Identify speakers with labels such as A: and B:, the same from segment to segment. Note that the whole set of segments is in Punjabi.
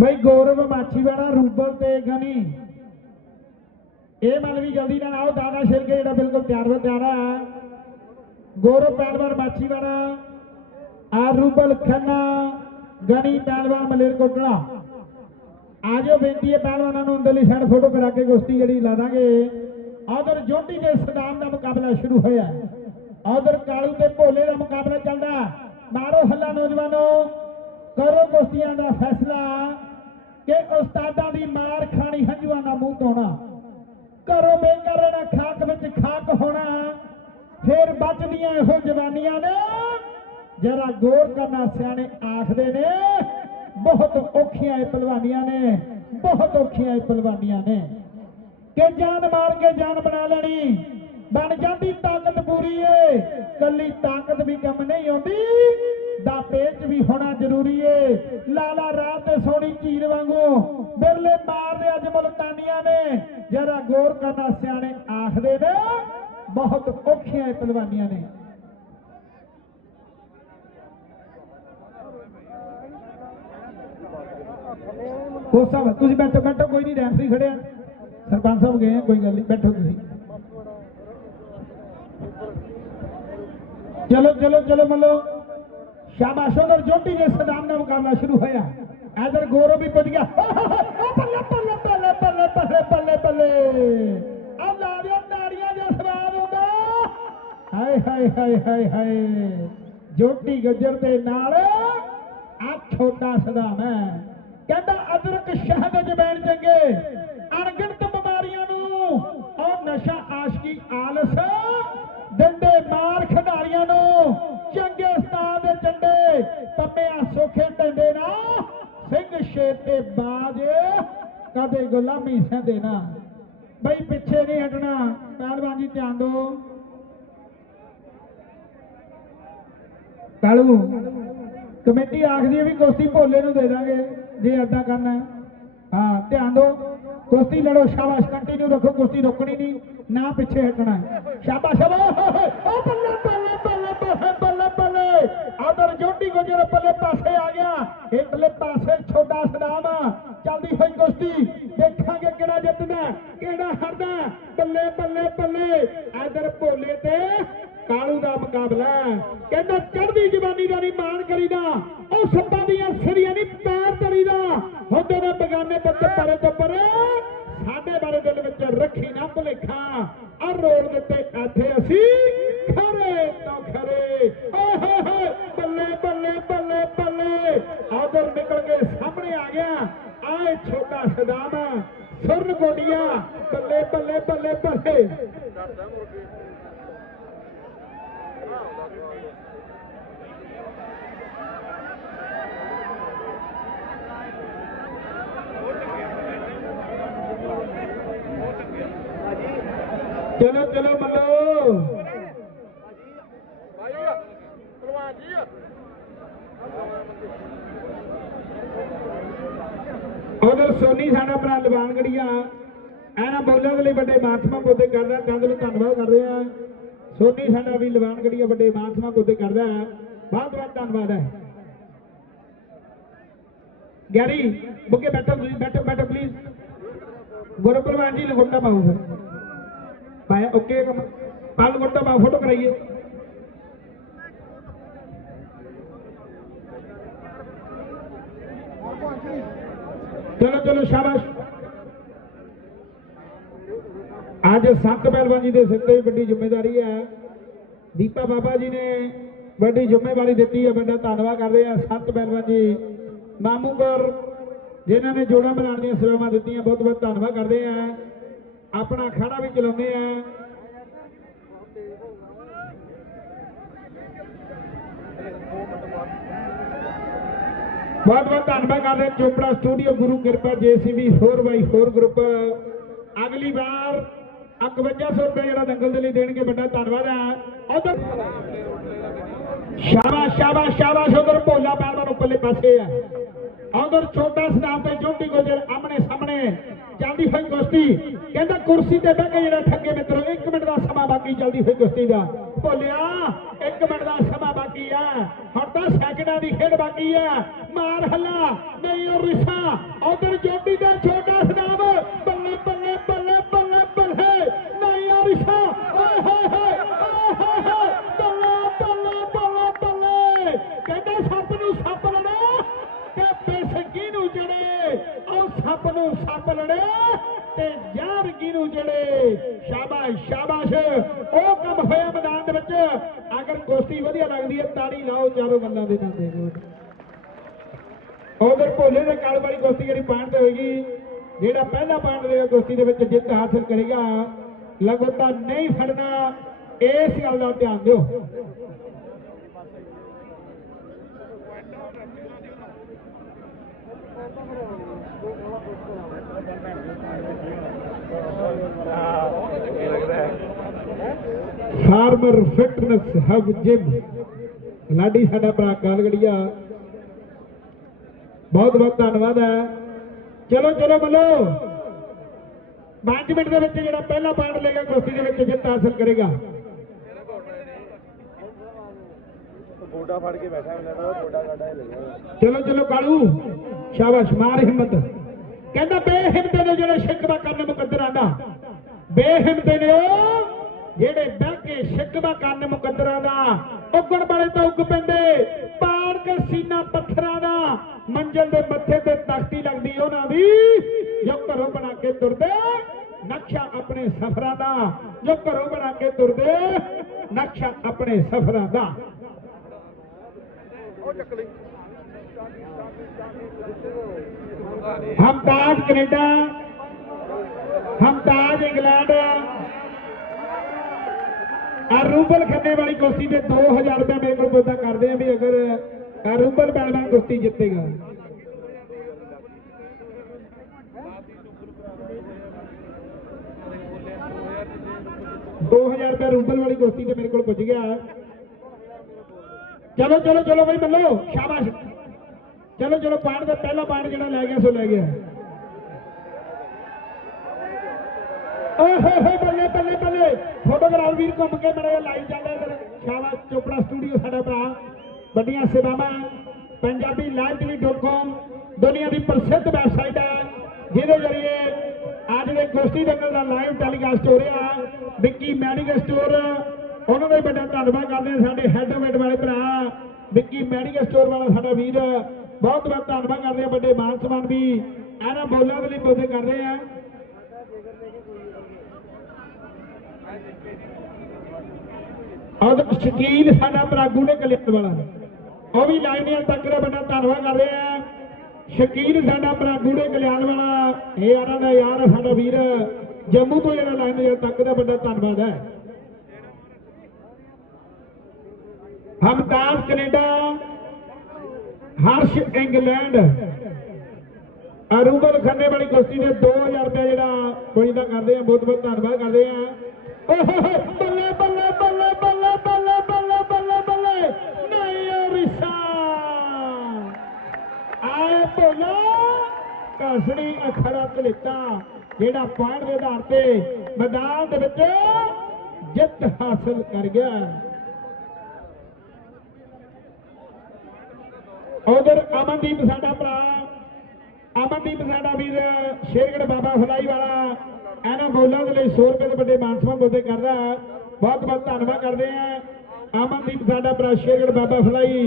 A: ਭਾਈ ਗੌਰਵ ਮਾਛੀਵਾੜਾ, ਰੂਬਲ ਤੇ ਗਨੀ। ਇਹ ਮਨ ਵੀ ਜਲਦੀ ਨਾਲ ਆਓ, ਦਾਦਾ ਸ਼ਿਰਕੇ ਜਿਹੜਾ ਬਿਲਕੁਲ ਤਿਆਰ ਹੋ ਤਿਆਰ ਗੌਰਵ ਪਹਿਲਵਾਨ ਮਾਛੀਵਾੜਾ, ਆ ਰੂਬਲ ਖੰਨਾ, ਗਨੀ ਪਹਿਲਵਾਨ ਮਲੇਰਕੋਟਲਾ ਆਜੋ ਬੇਨਤੀ ਹੈ ਪਹਿਲਵਾਨਾਂ ਨੂੰ ਅੰਦਰਲੀ ਸਾਈਡ ਫੋਟੋ ਕਰਾ ਕੇ ਕੁਸ਼ਤੀ ਜਿਹੜੀ ਲਾ ਦਾਂਗੇ। ਉਧਰ ਜੋਟੀ ਦੇ ਸਦਾਮ ਦਾ ਮੁਕਾਬਲਾ ਸ਼ੁਰੂ ਹੋਇਆ ਉਧਰ ਕਾਲੂ ਤੇ ਭੋਲੇ ਦਾ ਮੁਕਾਬਲਾ ਚੱਲਦਾ ਮਾਰੋ ਹੱਲਾ ਨੌਜਵਾਨੋ, ਕਰੋ ਕੁਸ਼ਤੀਆਂ ਦਾ ਫੈਸਲਾ। ਕਿ ਉਸਤਾਦਾਂ ਦੀ ਮਾਰ ਖਾਣੀ ਹੰਝੂਆਂ ਦਾ ਮੂੰਹ ਧੋਣਾ, ਘਰੋਂ ਬੇਕਾਰ ਰਹਿਣਾ, ਖਾਕ ਵਿੱਚ ਖਾਕ ਹੋਣਾ, ਫੇਰ ਬਚਦੀਆਂ ਇਹੋ ਜਵਾਨੀਆਂ ਨੇ, ਜਰਾ ਗੌਰ ਕਰਨਾ, ਸਿਆਣੇ ਆਖਦੇ ਨੇ, ਬਹੁਤ ਔਖੀਆਂ ਇਹ ਪਹਿਲਵਾਨੀਆਂ ਨੇ, ਬਹੁਤ ਔਖੀਆਂ ਇਹ ਪਹਿਲਵਾਨੀਆਂ ਨੇ। ਕਿ ਜਾਨ ਮਾਰ ਕੇ ਜਾਨ ਬਣਾ ਲੈਣੀ, ਬਣ ਜਾਂਦੀ ਤਾਕਤ ਪੂਰੀ ਏ, ਕੱਲੀ ਤਾਕਤ ਵੀ ਕੰਮ ਨਹੀਂ ਆਉਂਦੀ। ਦਾ ਪੇਚ ਵੀ ਹੋਣਾ ਜ਼ਰੂਰੀ ਏ। ਲਾਲਾ ਰਾਤ ਦੇ ਸੋਹਣੀ ਚੀਰ ਵਾਂਗੂ ਬਿਰਲੇ ਮਾਰਦੇ ਅੱਜ ਮੁਲਤਾਨੀਆਂ ਨੇ। ਜਰਾ ਗੌਰ ਕਰਨਾ ਸਿਆਣੇ ਆਖਦੇ ਨੇ, ਬਹੁਤ ਔਖੀਆਂ ਇਹ ਪਹਿਲਵਾਨੀਆਂ ਨੇ। ਹੋ ਸਾਹਿਬ ਤੁਸੀਂ ਬੈਠੋ ਬੈਠੋ, ਕੋਈ ਨਹੀਂ, ਰੈਫਰੀ ਖੜਿਆ ਸਰਪੰਚ ਸਾਹਿਬ ਗਏ ਆ, ਕੋਈ ਗੱਲ ਨਹੀਂ, ਬੈਠੋ ਤੁਸੀਂ। ਚਲੋ ਚਲੋ ਚਲੋ, ਮੱਲੋ। ਸ਼ਾਬਾਸ਼ ਉਧਰ ਜੋਟੀ ਦੇ ਸਦਾਮ ਦਾ ਮੁਕਾਬਲਾ ਸ਼ੁਰੂ ਹੋਇਆ। ਇਧਰ ਗੌਰਵ ਵੀ ਪੁੱਜ ਗਿਆ। ਬੱਲੇ ਬੱਲੇ ਬੱਲੇ ਬੱਲੇ ਬੱਲੇ ਬੱਲੇ ਬੱਲੇ ਆ ਲਾ ਦਿਓ ਤਾੜੀਆਂ ਦੇ ਸਵਾਦ ਹੁੰਦਾ। ਹਾਏ ਹਾਏ ਹਾਏ ਹਾਏ ਹਾਏ। ਜੋਟੀ ਗੱਜਰ ਦੇ ਨਾਲ ਆ ਛੋਟਾ ਸਦਾਮ ਹੈ। ਕਹਿੰਦਾ, ਅਦਰਕ ਸ਼ਹਿਦ ਜਬੈਣ ਚੰਗੇ। ਅਣਗਿਣਤ ਬਿਮਾਰੀਆਂ ਨੂੰ। ਉਹ ਨਸ਼ਾ ਆਸ਼ਕੀ ਆਲਸ ਦਿੰਦੇ ਮਾਰ ਖਿਡਾਰੀਆਂ ਨੂੰ ਚੰਗੇ ਉਸਤਾਦ ਦੇ ਚੰਡੇ ਪੰਮਿਆ ਸੋਖੇ ਟੰਡੇ ਨਾ ਸਿੰਘ ਸ਼ੇਰ ਤੇ ਬਾਜ ਕਦੇ ਗੁਲਾਮੀ ਸਹਦੇ ਨਾ। ਬਈ ਪਿੱਛੇ ਨਹੀਂ ਹਟਣਾ। ਪਹਿਲਵਾਨ ਜੀ, ਧਿਆਨ ਦਿਓ। ਕਾਲੂ, ਕਮੇਟੀ ਆਖਦੀ ਹੈ ਵੀ ਕੁਸ਼ਤੀ ਭੋਲੇ ਨੂੰ ਦੇ ਦਾਂਗੇ, ਜੇ ਏਦਾਂ ਕਰਨਾ ਹਾਂ। ਧਿਆਨ ਦਿਓ। ਕੁਸ਼ਤੀ ਲੜੋ, ਸ਼ਾਬਾਸ਼, ਕੰਟੀਨਿਊ ਰੱਖੋ। ਕੁਸ਼ਤੀ ਰੋਕਣੀ ਨਹੀਂ, ਨਾ ਪਿੱਛੇ ਹਟਣਾ ਹੈ। ਸ਼ਾਬਾਸ਼। ਓ ਬੱਲੇ ਆਦਰ ਜੋਟੀ ਗੁਜਰ ਬੱਲੇ ਪਾਸੇ ਆ ਗਿਆ। ਇਧਰਲੇ ਪਾਸੇ ਛੋਟਾ ਸਦਾਮ। ਚੱਲਦੀ ਹੋਈ ਕੁਸ਼ਤੀ। ਦੇਖਾਂਗੇ ਕਿਹੜਾ ਜਿੱਤਦਾ ਕਿਹੜਾ ਹਾਰਦਾ ਬੱਲੇ ਬੱਲੇ ਬੱਲੇ। ਇਧਰ ਭੋਲੇ ਤੇ ਕਾਲੂ ਦਾ ਮੁਕਾਬਲਾ ਕਹਿੰਦਾ ਚੜ੍ਹਦੀ ਜਵਾਨੀ ਦਾ ਨਹੀਂ, ਮਾਣ ਕਰੀਦਾ। ਉਹ ਸੱਪਾਂ ਦੀਆਂ ਸਿਰੀਆਂ ਨਹੀਂ, ਪੈਰ ਧਰੀਦਾ। ਹੁੰਦੇ ਨੇ ਬਗਾਨੇ ਬੱਤੇ ਪਰੇ ਤੋਂ ਪਰੇ ਸਾਡੇ ਬਾਰੇ ਦਿਲ ਵਿੱਚ ਰੱਖੀ ਨਾ ਭੁਲੇਖਾ। ਆ ਰੋਡ ਦਿੱਤੇ ਇੱਥੇ ਅਸੀਂ। ਸਾਹਮਣੇ ਆ ਗਿਆ ਆਏ ਛੋਟਾ ਸਦਾਮ ਸੁਰਨ ਕੋਡੀਆਂ ਬੱਲੇ ਬੱਲੇ ਬੱਲੇ ਬੱਲੇ ਚਲੋ ਚਲੋ ਮੱਲੋ ਉਧਰ ਸੋਨੀ, ਸਾਡਾ ਭਰਾ ਲਵਾਨਗੜੀਆ ਇਹਨਾਂ ਬੋਲਾਂ ਦੇ ਲਈ ਵੱਡੇ ਮਾਤਮਾ ਕੋਦੇ ਕਰਦਾ ਕੰਦ ਨੂੰ ਧੰਨਵਾਦ ਕਰਦੇ ਆ ਸੋਨੀ, ਸਾਡਾ ਵੀ ਲਵਾਨਗੜੀਆ ਵੱਡੇ ਮਾਤਮਾ ਕੋਦੇ ਕਰਦਾ। ਬਹੁਤ ਬਹੁਤ ਧੰਨਵਾਦ ਹੈ। ਗੈਰੀ, ਬੁੱਕੇ ਬੈਠੋ ਤੁਸੀਂ, ਬੈਠੋ ਬੈਠੋ ਪਲੀਜ਼ ਗੁਰੂ ਜੀ ਲਗੋਟਾ ਪਾਓ ਫਿਰ। ਪਾਇਆ ਓਕੇ ਕੰਮ ਪਾਲ ਲਗੋਟਾ ਪਾਓ ਫੋਟੋ ਕਰਾਈਏ। ਚਲੋ ਚਲੋ ਸ਼ਾਬਾਸ਼। ਅੱਜ ਸੰਤ ਪਹਿਲਵਾਨ ਜੀ ਦੇ ਸਿਰ ਤੇ ਵੀ ਵੱਡੀ ਜ਼ਿੰਮੇਵਾਰੀ ਹੈ। ਦੀਪਾ ਬਾਬਾ ਜੀ ਨੇ ਵੱਡੀ ਜ਼ਿੰਮੇਵਾਰੀ ਦਿੱਤੀ ਹੈ। ਵੱਡਾ ਧੰਨਵਾਦ ਕਰਦੇ ਆ ਸੰਤ ਪਹਿਲਵਾਨ। ਜੀ ਮਾਮੂ ਜਿਨ੍ਹਾਂ ਨੇ ਜੋੜਾਂ ਬਣਾਉਣ ਦੀਆਂ ਸੇਵਾਵਾਂ ਦਿੱਤੀਆਂ ਬਹੁਤ ਬਹੁਤ ਧੰਨਵਾਦ ਕਰਦੇ ਆ। ਆਪਣਾ ਅਖਾੜਾ ਵੀ ਚਲਾਉਂਦੇ ਆ। ਬਹੁਤ ਬਹੁਤ ਧੰਨਵਾਦ ਕਰਦੇ ਚੋਪੜਾ ਸਟੂਡੀਓ, ਗੁਰੂ ਕਿਰਪਾ ਜੇਸੀਬੀ 4x4 ਗਰੁੱਪ ਅਗਲੀ ਵਾਰ 5100 ਰੁਪਏ ਜਿਹੜਾ ਦੰਗਲ ਦੇ ਲਈ ਦੇਣਗੇ, ਵੱਡਾ ਧੰਨਵਾਦ ਹੈ। ਉਧਰ ਸ਼ਾਬਾਸ਼ ਸ਼ਾਬਾਸ਼ ਸ਼ਾਬਾਸ਼, ਉਧਰ ਭੋਲਾ ਪਹਿਲਵਾਨ ਉੱਪਰਲੇ ਪਾਸੇ ਹੈ। ਉਧਰ ਛੋਟਾ ਸਦਾਮ ਤੇ ਜੋਟੀ ਗੋਜਰ ਆਮਣੇ ਸਾਹਮਣੇ। ਚੱਲਦੀ ਹੋਈ ਕੁਸ਼ਤੀ। ਕਹਿੰਦਾ ਕੁਰਸੀ ਤੇ ਬਹਿ ਕੇ ਜਿਹੜਾ ਠੱਗੇ ਮਿੱਤਰੋ 1 ਮਿੰਟ ਦਾ ਸਮਾਂ ਬਾਕੀ, ਚੱਲਦੀ ਹੋਈ ਕੁਸ਼ਤੀ ਦਾ। ਭੋਲਿਆ ਇੱਕ ਮਿੰਟ ਦਾ ਸਮਾਂ ਬਾਕੀ ਆ। ਹੁਣ ਤਾਂ ਸੈਕਿੰਡਾਂ ਦੀ ਖੇਡ ਬਾਕੀ ਆ। ਮਾਰ ਹੱਲਾ, ਨਹੀਂ ਉਹ ਰਿਸਾ, ਉਧਰ ਜੋਟੀ ਦਾ ਛੋਟਾ ਸਨਾਮ ਬੱਲੇ ਬੱਲੇ ਬੱਲੇ ਬੱਲੇ ਬੱਲੇ, ਨਹੀਂ ਉਹ ਰਿਸਾ। ਓਏ ਹੋਏ ਹੋਏ, ਓਏ ਹੋਏ ਬੱਲੇ ਬੱਲੇ ਬੱਲੇ ਬੱਲੇ। ਕਹਿੰਦਾ ਸੱਪ ਨੂੰ ਸੱਪ ਲੜੇ ਤੇ ਬੇਸਕੀ ਨੂੰ ਜੜੇ ਉਹ ਸੱਪ ਨੂੰ ਸੱਪ ਲੜੇ ਤੇ ਯਾਰਗੀ ਨੂੰ ਜੜੇ ਸ਼ਾਬਾਸ਼ ਸ਼ਾਬਾਸ਼। ਉਹ ਕੰਮ ਹੋਇਆ ਮੈਦਾਨ ਦੇ ਵਿੱਚ। ਅਗਰ ਕੁਸ਼ਤੀ ਵਧੀਆ ਲੱਗਦੀ ਹੈ ਤਾੜੀ ਲਾਓ ਚਾਰੋਂ ਬੰਦਾਂ ਦੇ ਨਾਲ ਦੇ ਦਿਓ ਉਧਰ ਭੋਲੇ ਦੇ ਕਾਲ ਵਾਲੀ ਕੁਸ਼ਤੀ ਜਿਹੜੀ ਪੁਆਇੰਟ ਤੇ ਹੋਏਗੀ, ਜਿਹੜਾ ਪਹਿਲਾ ਪੁਆਇੰਟ ਦੇਗਾ ਕੁਸ਼ਤੀ ਦੇ ਵਿੱਚ ਜਿੱਤ ਹਾਸਲ ਕਰੇਗਾ ਲਗੋਤਾ ਨਹੀਂ ਫੜਨਾ, ਇਸ ਗੱਲ ਦਾ ਧਿਆਨ ਦਿਓ। फार्मर फिटनेस हब जिम लाडी साडा भरा कालगड़िया बहुत बहुत धन्यवाद है। चलो चलो, बोलो। पाँच मिनट के पहला पार्ट लेगा कुश्ती के जित हासिल करेगा।
B: ਵਿੱਚ ਫੜ ਕੇ ਬੈਠਾ ਮੈਨੂੰ ਤਾਂ ਗੋਡਾ ਕਾਡਾ ਹੀ ਲੱਗਿਆ
A: ਚਲੋ ਚਲੋ, ਕਾਲੂ। ਸ਼ਾਬਾਸ਼, ਮਾਰ ਹਿੰਮਤ। ਕਹਿੰਦਾ, ਬੇਹਿੰਮਤੇ ਨੇ ਜਿਹੜੇ ਸ਼ਿਕਵਾ ਕਰਨ ਮੁਕੱਦਰ ਆਂਦਾ ਬੇਹਿੰਮਤੇ ਨੇ ਜਿਹੜੇ ਬਹਿ ਕੇ ਸ਼ਿਕਵਾ ਕਰਨ ਮੁਕੱਦਰਾਂ ਦਾ, ਉੱਗਣ ਵਾਲੇ ਤਾਂ ਉੱਗ ਪੈਂਦੇ। ਪਾੜ ਕੇ ਸੀਨਾ ਪੱਥਰਾਂ ਦਾ, ਮੰਜ਼ਲ ਦੇ ਮੱਥੇ ਤੇ ਤਖਤੀ ਲੱਗਦੀ ਉਹਨਾਂ ਦੀ। ਜੋ ਘਰੋਂ ਬਣਾ ਕੇ ਤੁਰਦੇ, ਨਕਸ਼ਾ ਆਪਣੇ ਸਫ਼ਰਾਂ ਦਾ। ਜੋ ਘਰੋਂ ਬਣਾ ਕੇ ਤੁਰਦੇ, ਨਕਸ਼ਾ ਆਪਣੇ ਸਫ਼ਰਾਂ ਦਾ। हम ताज कनेडा हम ताज इंग्लैंड ਆ ਰੂਬਲ ਖੰਨੇ ਵਾਲੀ ਕੁਸ਼ਤੀ ਦੇ 2000 ਰੁਪਏ ਮੇਰੇ ਕੋਲ ਪਤਾ ਕਰਦੇ ਆ ਵੀ ਅਗਰ ਆਹ ਰੂਬਲ ਪਹਿਲਵਾਨ ਕੁਸ਼ਤੀ ਜਿੱਤੇਗਾ ਦੋ ਹਜ਼ਾਰ ਰੁਪਏ ਰੂਬਲ ਵਾਲੀ ਕੁਸ਼ਤੀ ਤੇ ਮੇਰੇ ਕੋਲ ਪੁੱਜ ਗਿਆ ਚਲੋ ਚਲੋ ਚਲੋ ਬਈ ਬੱਲੋ, ਸ਼ਾਬਾਸ਼। ਚਲੋ ਚਲੋ ਪਾਣ ਦਾ ਪਹਿਲਾ ਪਾਣ ਜਿਹੜਾ ਲੈ ਗਿਆ, ਸੋ ਲੈ ਗਿਆ। ਓਏ ਹੋਏ ਬੱਲੇ ਬੱਲੇ ਬੱਲੇ। ਫੋਟੋਗ੍ਰਾਫ ਵੀਰ, ਘੁੰਮ ਕੇ ਮੜੇ ਲਾਈ ਜਾਂਦਾ ਇਧਰ ਸ਼ਾਬਾਸ਼, ਚੋਪੜਾ ਸਟੂਡੀਓ ਸਾਡਾ ਭਰਾ। ਵੱਡੀਆਂ ਸੇਵਾਵਾਂ। ਪੰਜਾਬੀ ਲਾਈਵ live.com ਦੁਨੀਆ ਦੀ ਪ੍ਰਸਿੱਧ ਵੈਬਸਾਈਟ ਹੈ ਜਿਹਦੇ ਜ਼ਰੀਏ ਅੱਜ ਦੇ ਕੁਸ਼ਤੀ ਦੰਗਲ ਦਾ ਲਾਈਵ ਟੈਲੀਕਾਸਟ ਹੋ ਰਿਹਾ। ਵਿੱਕੀ ਮੈਡੀਕਲ ਸਟੋਰ ਉਹਨਾਂ ਦਾ ਵੀ ਵੱਡਾ ਧੰਨਵਾਦ ਕਰਦੇ ਹਾਂ ਸਾਡੇ ਹੈੱਡ ਵੇਟ ਵਾਲੇ ਭਰਾ, ਵਿੱਕੀ ਮੈਡੀਕਲ ਸਟੋਰ ਵਾਲਾ ਸਾਡਾ ਵੀਰ। ਬਹੁਤ ਬਹੁਤ ਧੰਨਵਾਦ ਕਰਦੇ ਹਾਂ ਵੱਡੇ ਮਾਨ ਸਨਮਾਨ ਵੀ। ਇਹਨਾਂ ਬੋਲਾਂ ਦੇ ਲਈ ਬੋਦੇ ਕਰਦੇ ਆ। ਔਰ ਸ਼ਕੀਲ ਸਾਡਾ ਭਰਾ ਨੇ ਕਲਿਆਣ ਵਾਲਾ। ਉਹ ਵੀ ਲਾਈਨਾਂ ਤੱਕ ਦਾ ਵੱਡਾ ਧੰਨਵਾਦ ਕਰਦੇ ਆ। ਸ਼ਕੀਲ ਸਾਡਾ ਭਰਾ ਨੇ ਕਲਿਆਣ ਵਾਲਾ। ਇਹ ਯਾਰਾਂ ਦਾ ਯਾਰ ਸਾਡਾ ਵੀਰ। ਜੰਮੂ ਤੋਂ ਇਹਨਾਂ ਲਾਈਨ ਤੱਕ ਦਾ ਵੱਡਾ ਧੰਨਵਾਦ ਹੈ। ਹਮਦਾਸ ਕੈਨੇਡਾ, ਹਰਸ਼ ਇੰਗਲੈਂਡ ਅਰੂਬਲ ਖੰਨੇ ਵਾਲੀ ਕੁਸ਼ਤੀ ਦੇ 2000 ਰੁਪਏ ਜਿਹੜਾ ਕੋਈ ਦਾ ਕਰਦੇ ਆ, ਬਹੁਤ ਬਹੁਤ ਧੰਨਵਾਦ ਕਰਦੇ ਆ। ਓਹ ਬੱਲੇ ਬੱਲੇ ਬੱਲੇ ਬੱਲੇ ਬੱਲੇ ਬੱਲੇ ਬੱਲੇ ਬੱਲੇ ਨਹੀਂ ਰਿਸਾ। ਆਏ ਭੋਲਾ ਕਸੜੀ ਅਖੜਾ ਕਲਿੱਤਾ ਜਿਹੜਾ ਪੁਆਇੰਟ ਦੇ ਆਧਾਰ ਤੇ ਮੈਦਾਨ ਦੇ ਵਿੱਚ ਜਿੱਤ ਹਾਸਲ ਕਰ ਗਿਆ। ਉਧਰ ਅਮਨਦੀਪ ਸਾਡਾ ਭਰਾ, ਅਮਨਦੀਪ ਸਾਡਾ ਵੀਰ ਸ਼ੇਰਗੜ ਬਾਬਾ ਫਲਾਈ ਵਾਲਾ, ਇਹਨਾਂ ਬੋਲਾਂ ਦੇ ਲਈ 100 ਰੁਪਏ ਦੇ ਵੱਡੇ ਮਾਨਸਮਾਨ ਬੋਦੇ ਕਰਦਾ ਹੈ। ਬਹੁਤ ਬਹੁਤ ਧੰਨਵਾਦ ਕਰਦੇ ਆ ਅਮਨਦੀਪ ਸਾਡਾ ਭਰਾ ਸ਼ੇਰਗੜ ਬਾਬਾ ਫਲਾਈ,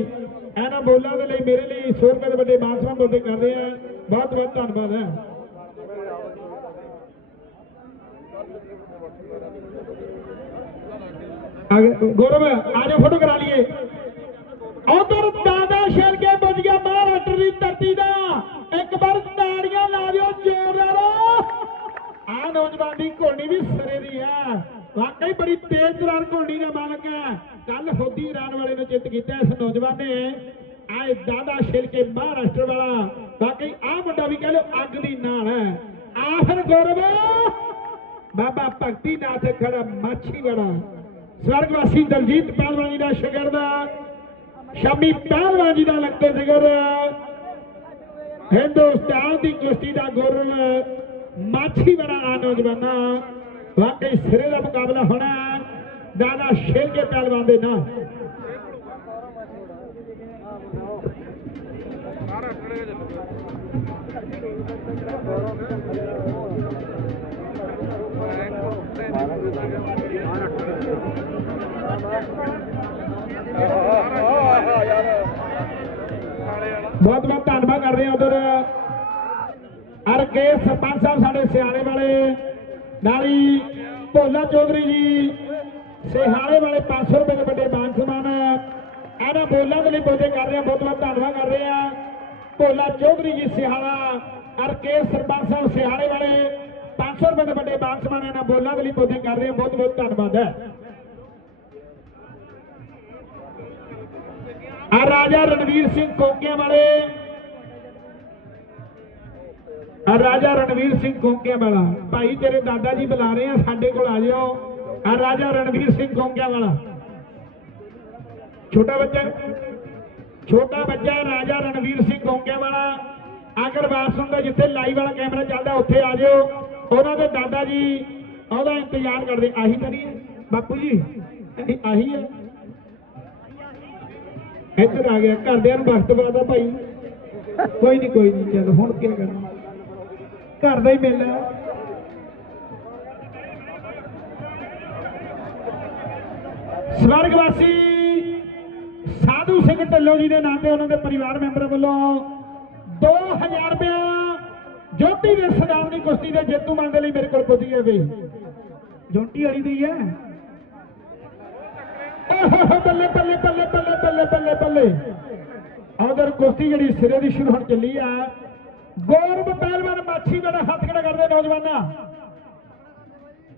A: ਇਹਨਾਂ ਬੋਲਾਂ ਦੇ ਲਈ ਮੇਰੇ ਲਈ 100 ਰੁਪਏ ਦੇ ਵੱਡੇ ਮਾਨਸਮਾਨ ਬੋਦੇ ਕਰਦੇ ਆ ਬਹੁਤ ਬਹੁਤ ਧੰਨਵਾਦ ਹੈ। ਆਗੇ ਗੌਰਵ ਆਜੋ ਫੋਟੋ ਕਰਾ ਲਈਏ। ਉਧਰ ਦਾਦਾ ਸ਼ੇਰ ਕੇ ਪੁੱਜ ਗਿਆ ਮਹਾਰਾਸ਼ਟਰ ਦੀ ਧਰਤੀ ਦਾ। ਇੱਕ ਵਾਰ ਤਾੜੀਆਂ ਲਾ ਦਿਓ ਜ਼ੋਰਦਾਰ ਆ ਨੌਜਵਾਨ ਦੀ ਘੋੜੀ ਵੀ ਸਰੇ ਦੀ ਹੈ। ਵਾਕਈ ਬੜੀ ਤੇਜ਼ ਦਰਾਰ ਘੋੜੀ ਦਾ ਮਾਲਕ ਹੈ। ਕੱਲ ਹੋਦੀ ਰਾਣ ਵਾਲੇ ਨੇ ਜਿੱਤ ਕੀਤਾ ਇਸ ਨੌਜਵਾਨ ਨੇ। ਆਏ ਦਾਦਾ ਸ਼ੇਰ ਕੇ ਮਹਾਰਾਸ਼ਟਰ ਵਾਲਾ। ਵਾਕਈ ਆ ਮੁੰਡਾ ਵੀ ਕਹ ਲਓ ਅੱਗ ਦੀ ਨਾਲ ਹੈ। ਆਖਰ ਗੌਰਵ। ਬਾਬਾ ਭਗਤੀ ਨਾਥ ਖੜਾ ਮਾਛੀ ਵਾਲਾ ਸਵਰਗਵਾਸੀ ਦਲਜੀਤ ਪਹਿਲਵਾਨੀ ਦਾ ਸ਼ਗਿਰਦ। ਸ਼ਾਮੀ ਪਹਿਲਵਾਨ ਜੀ ਦਾ ਲੱਗਦੇ ਜ਼ਿਕਰ, ਹਿੰਦੁਸਤਾਨ ਦੀ ਕੁਸ਼ਤੀ ਦਾ ਗੌਰਵ ਮਾਛੀ ਵਾਲਾ ਆ ਨੌਜਵਾਨਾ, ਵਾਕਈ ਸਿਰੇ ਦਾ ਮੁਕਾਬਲਾ ਹੋਣਾ ਦਾਦਾ ਸ਼ੇਰ ਕੇ ਪਹਿਲਵਾਨ ਦੇ ਨਾਲ। ਬਹੁਤ ਬਹੁਤ ਧੰਨਵਾਦ ਕਰਦੇ ਹਾਂ ਉਧਰ ਅਰ ਸਰਪੰਚ ਸਾਹਿਬ ਸਾਡੇ ਸਿਆਣੇ ਵਾਲੇ, ਨਾਲੀ ਭੋਲਾ ਚੌਧਰੀ ਜੀ ਸਿਹਾਲੇ ਵਾਲੇ 500 ਰੁਪਏ ਦੇ ਵੱਡੇ ਮਾਨ ਸਨਮਾਨ। ਇਹਨਾਂ ਬੋਲਾਂ ਦੇ ਲਈ ਬੋਦੇ ਕਰ ਰਹੇ ਹਾਂ, ਬਹੁਤ ਬਹੁਤ ਧੰਨਵਾਦ ਕਰ ਰਹੇ ਆ ਭੋਲਾ ਚੌਧਰੀ ਜੀ ਸਿਹਾਲਾ ਅਰ ਕੇ ਸਰਪੰਚ ਸਾਹਿਬ ਸਿਹਾਲੇ ਵਾਲੇ 500 ਰੁਪਏ ਦੇ ਵੱਡੇ ਮਾਨ ਸਨਮਾਨ ਇਹਨਾਂ ਬੋਲਾਂ ਦੇ ਲਈ ਬੋਦੇ ਕਰ ਰਹੇ ਆ ਬਹੁਤ ਬਹੁਤ ਧੰਨਵਾਦ ਹੈ। ਆ ਰਾਜਾ ਰਣਵੀਰ ਸਿੰਘ ਕੋਕਿਆਂ ਵਾਲੇ। ਆ ਰਾਜਾ ਰਣਵੀਰ ਸਿੰਘ ਕੋਕਿਆਂ ਵਾਲਾ। ਭਾਈ ਤੇਰੇ ਦਾਦਾ ਜੀ ਬੁਲਾ ਰਹੇ ਆ, ਸਾਡੇ ਕੋਲ ਆ ਜਾਓ। ਆ ਰਾਜਾ ਰਣਵੀਰ ਸਿੰਘ ਕੋਕਿਆਂ ਵਾਲਾ। ਛੋਟਾ ਬੱਚਾ ਛੋਟਾ ਬੱਚਾ ਰਾਜਾ ਰਣਵੀਰ ਸਿੰਘ ਕੋਕਿਆਂ ਵਾਲਾ। ਅਗਰ ਵਾਪਸ ਹੁੰਦਾ ਜਿੱਥੇ ਲਾਈਵ ਵਾਲਾ ਕੈਮਰਾ ਚੱਲਦਾ, ਉੱਥੇ ਆ ਜਾਓ ਉਹਨਾਂ ਦੇ ਦਾਦਾ ਜੀ ਉਹਦਾ ਇੰਤਜ਼ਾਰ ਕਰਦੇ, ਆਹੀ ਤਾਂ ਬਾਪੂ ਜੀ ਆਹੀ ਹੈ। ਇੱਧਰ ਆ ਗਿਆ, ਘਰਦਿਆਂ ਨੂੰ ਵਕਤ ਬਲਾਦਾ ਭਾਈ। ਕੋਈ ਨਹੀਂ ਕੋਈ ਨਹੀਂ ਚਲੋ ਹੁਣ ਕੀ ਕਰਨਾ ਘਰ ਦਾ ਹੀ ਮੇਲਾ ਹੈ। ਸਵਰਗਵਾਸੀ ਸਾਧੂ ਸਿੰਘ ਢੱਲੋ ਜੀ ਦੇ ਨਾਂ ਤੇ ਉਹਨਾਂ ਦੇ ਪਰਿਵਾਰ ਮੈਂਬਰ ਵੱਲੋਂ 2000 ਰੁਪਇਆ ਜੋਤੀ ਦੇ ਸਦਾਮ ਦੀ ਕੁਸ਼ਤੀ ਦੇ ਜੇਤੂ ਬਣਨ ਦੇ ਲਈ ਮੇਰੇ ਕੋਲ ਪੁੱਜੀ ਹੈ ਵੀ। ਜੋਟੀ ਵਾਲੀ ਦੀ ਹੈ। ਓਹ ਬੱਲੇ ਬੱਲੇ ਬੱਲੇ ਬੱਲੇ ਬੱਲੇ ਬੱਲੇ ਬੱਲੇ ਉਧਰ ਕੁਸ਼ਤੀ ਜਿਹੜੀ ਸਿਰੇ ਦੀ ਸ਼ੁਰੂ ਹੋਣ ਚੱਲੀ ਆ ਗੌਰਵ ਪਹਿਲਵਾਨ ਮਾਛੀ ਦਾ ਹੱਥ ਖੜਾ ਕਰਦੇ ਨੌਜਵਾਨਾਂ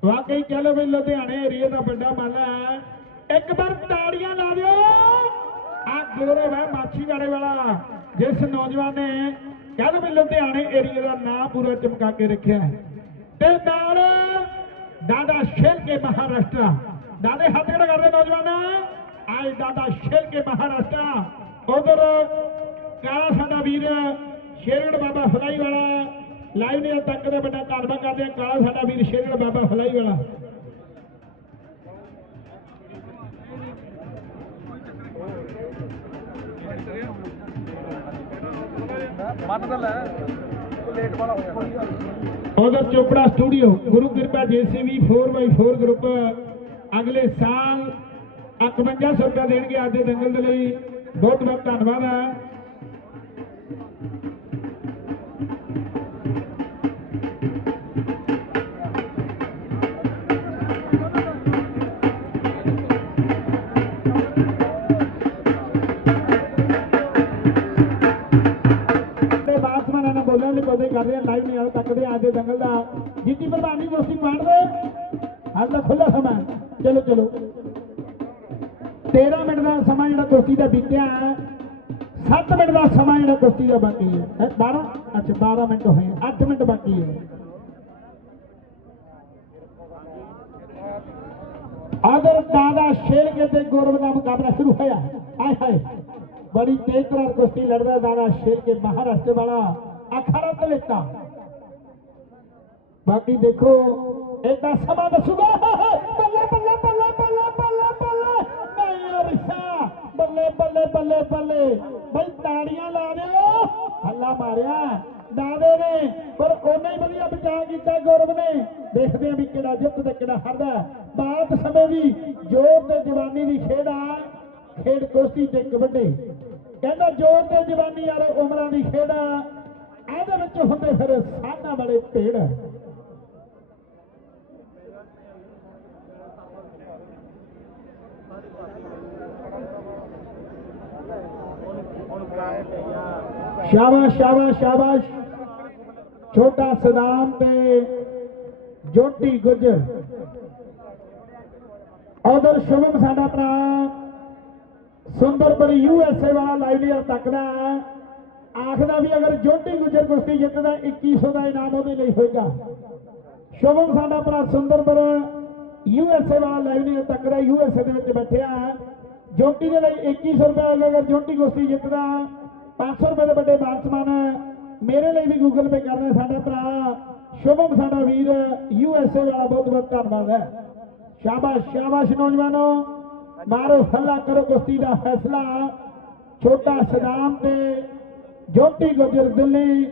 A: ਵਾਕਈ ਕਹਿ ਲਓ ਵੀ ਲੁਧਿਆਣੇ ਏਰੀਏ ਦਾ ਵੱਡਾ ਮੱਲ ਹੈ ਇੱਕ ਵਾਰ ਤਾੜੀਆਂ ਲਾ ਦਿਓ ਆ ਗੌਰਵ ਹੈ ਮਾਛੀ ਵਾਲੇ ਵਾਲਾ ਜਿਸ ਨੌਜਵਾਨ ਨੇ ਕਹਿ ਲਓ ਵੀ ਲੁਧਿਆਣੇ ਏਰੀਏ ਦਾ ਨਾਂ ਪੂਰਾ ਚਮਕਾ ਕੇ ਰੱਖਿਆ ਤੇ ਨਾਲ ਦਾਦਾ ਸ਼ੇਰ ਕੇ ਮਹਾਰਾਸ਼ਟਰ ਦਾਦੇ ਹੱਥ ਖੜਾ ਕਰਦੇ ਨੌਜਵਾਨ। ਆਏ ਦਾਦਾ ਸ਼ੇਰ ਕੇ ਮਹਾਰਾਸ਼ਟਰ। ਉਧਰ ਕਾਲਾ ਸਾਡਾ ਵੀਰ ਸ਼ੇਰਗੜ ਬਾਬਾ ਫਲਾਈ ਵਾਲਾ। ਲਾਈਵ ਨੇ ਤੱਕ ਦਾ ਵੱਡਾ ਧੰਨਵਾਦ ਕਰਦੇ ਹਾਂ। ਕਾਲਾ ਸਾਡਾ ਵੀਰ ਸ਼ੇਰਗੜ ਬਾਬਾ ਫਲਾਈ ਵਾਲਾ।
B: ਮੰਨ ਤਾਂ ਲੈ। ਲੇਟ ਵਾਲਾ ਹੋ ਜਾਣਾ
A: ਉਧਰ ਚੋਪੜਾ ਸਟੂਡੀਓ ਗੁਰੂ ਕਿਰਪਾ ਜੀਸੀਬੀ 4x4 ਗਰੁੱਪ ਅਗਲੇ ਸਾਲ 5100 ਰੁਪਏ ਦੇਣਗੇ ਅੱਜ ਦੇ ਦੰਗਲ ਦੇ ਲਈ। ਬਹੁਤ ਬਹੁਤ ਧੰਨਵਾਦ ਹੈ। ਤੇ ਬਾਤਮਾਨਾਂ ਨਾਲ ਬੋਲਣ ਲਈ ਪਤਾ ਕਰ ਰਹੇ ਲਾਈਵ ਨਹੀਂ ਆ ਤੱਕ ਦੇ ਅੱਜ ਦੇ ਦੰਗਲ ਦਾ। ਜੀਤੀ ਪ੍ਰਧਾਨੀ ਦੋਸਤੀ ਪਾੜ ਦੇ। ਅੱਜ ਦਾ ਖੁੱਲਾ ਸਮਾਂ ਚਲੋ ਚਲੋ। 13 ਮਿੰਟ ਦਾ ਸਮਾਂ ਜਿਹੜਾ ਕੁਸ਼ਤੀ ਦਾ ਬੀਤਿਆ 7 ਮਿੰਟ ਦਾ ਸਮਾਂ ਜਿਹੜਾ ਕੁਸ਼ਤੀ ਦਾ ਬਾਕੀ ਹੈ। 12 ਅੱਛਾ 12 ਮਿੰਟ ਹੋਏ 8 ਮਿੰਟ ਬਾਕੀ ਹੈ। ਆਦਰ ਦਾਦਾ ਸ਼ੇਰ ਕੇ ਤੇ ਗੌਰਵ ਦਾ ਮੁਕਾਬਲਾ ਸ਼ੁਰੂ ਹੋਇਆ। ਆਏ ਹਾਏ, ਬੜੀ ਤੇਜ਼ ਤਰ੍ਹਾਂ ਕੁਸ਼ਤੀ ਲੜਦਾ ਦਾਦਾ ਸ਼ੇਰ ਕੇ ਮਹਾਰਾਸ਼ਟਰ ਵਾਲਾ ਅਖਾੜਾ ਤਲੇਕਾ ਬਾਕੀ ਦੇਖੋ, ਇਹਦਾ ਸਮਾਂ ਦੱਸੂਗਾ। ਬੱਲੇ ਬੱਲੇ ਬੱਲੇ ਬੱਲੇ ਬੱਲੇ ਬੱਲੇ। ਨਹੀਂ ਰਿਸ਼ਾ। ਬੱਲੇ ਬੱਲੇ ਬੱਲੇ ਬੱਲੇ। ਬਈ ਤਾੜੀਆਂ ਲਾ ਦਿਓ। ਹੱਲਾ ਮਾਰਿਆ। ਦਾਦੇ ਨੇ। ਪਰ ਉਹਨੇ ਹੀ ਵਧੀਆ ਬਚਾਅ ਕੀਤਾ ਗੌਰਵ ਨੇ। ਦੇਖਦੇ ਆ ਵੀ ਕਿਹੜਾ ਜਿੱਤ ਤੇ ਕਿਹੜਾ ਹਾਰਦਾ ਬਾਤ ਸਮੇਂ ਦੀ ਜੋਰ ਤੇ ਜਵਾਨੀ ਦੀ ਖੇਡ ਆ। ਖੇਡ ਕੁਸ਼ਤੀ ਤੇ ਕਬੱਡੀ। ਕਹਿੰਦਾ ਜੋਰ ਤੇ ਜਵਾਨੀ ਯਾਰ ਉਮਰਾਂ ਦੀ ਖੇਡ ਆ। ਇਹਦੇ ਵਿੱਚ ਹੁੰਦੇ ਫਿਰ ਸਾਧਾਂ ਵਾਲੇ ਭੇੜ ਸ਼ਾਬਾਸ਼ ਸ਼ਾਬਾਸ਼ ਸ਼ਾਬਾਸ਼ ਛੋਟਾ ਸਦਾਮ ਤੇ ਜੋਟੀ ਗੁੱਜਰ ਉਧਰ ਸ਼ੁਭਮ ਸਾਡਾ ਭਰਾ ਸੁੰਦਰਪੁਰੀ ਯੂ ਐਸ ਏ ਵਾਲਾ ਲਾਈਵਲੀਅਰ ਤੱਕਦਾ ਆਖਦਾ ਵੀ ਅਗਰ ਜੋਟੀ ਗੁੱਜਰ ਕੁਸ਼ਤੀ ਜਿੱਤਦਾ 2100 ਦਾ ਇਨਾਮ ਉਹਦੇ ਲਈ ਹੋਏਗਾ ਸ਼ੁਭਮ ਸਾਡਾ ਭਰਾ ਸੁੰਦਰਪੁਰ ਯੂ ਵਾਲਾ ਲਾਈਵਲੀਅਰ ਤੱਕਦਾ ਯੂ ਐਸ ਦੇ ਵਿੱਚ ਬੈਠਿਆ ਹੈ। ਜੋਟੀ ਦੇ ਲਈ 2100 ਰੁਪਏ ਅਗਰ ਜੋਟੀ ਕੁਸ਼ਤੀ ਜਿੱਤਦਾ 500 ਰੁਪਏ ਦੇ ਵੱਡੇ ਮਾਨ ਮੇਰੇ ਲਈ ਵੀ ਗੂਗਲ ਪੇ ਕਰਨਾ ਸਾਡਾ ਭਰਾ। ਸ਼ੁਭਮ, ਸਾਡਾ ਵੀਰ ਯੂ ਵਾਲਾ ਬਹੁਤ ਬਹੁਤ ਧੰਨਵਾਦ ਹੈ। ਸ਼ਾਬਾਸ਼ ਸ਼ਾਬਾਸ਼ ਨੌਜਵਾਨੋ। ਮਾਰੋ ਹੱਲਾ, ਕਰੋ ਕੁਸ਼ਤੀ ਦਾ ਫੈਸਲਾ। ਛੋਟਾ ਸਦਾਮ ਤੇ ਜੋਤੀ ਗੁਜਰ ਦਿੱਲੀ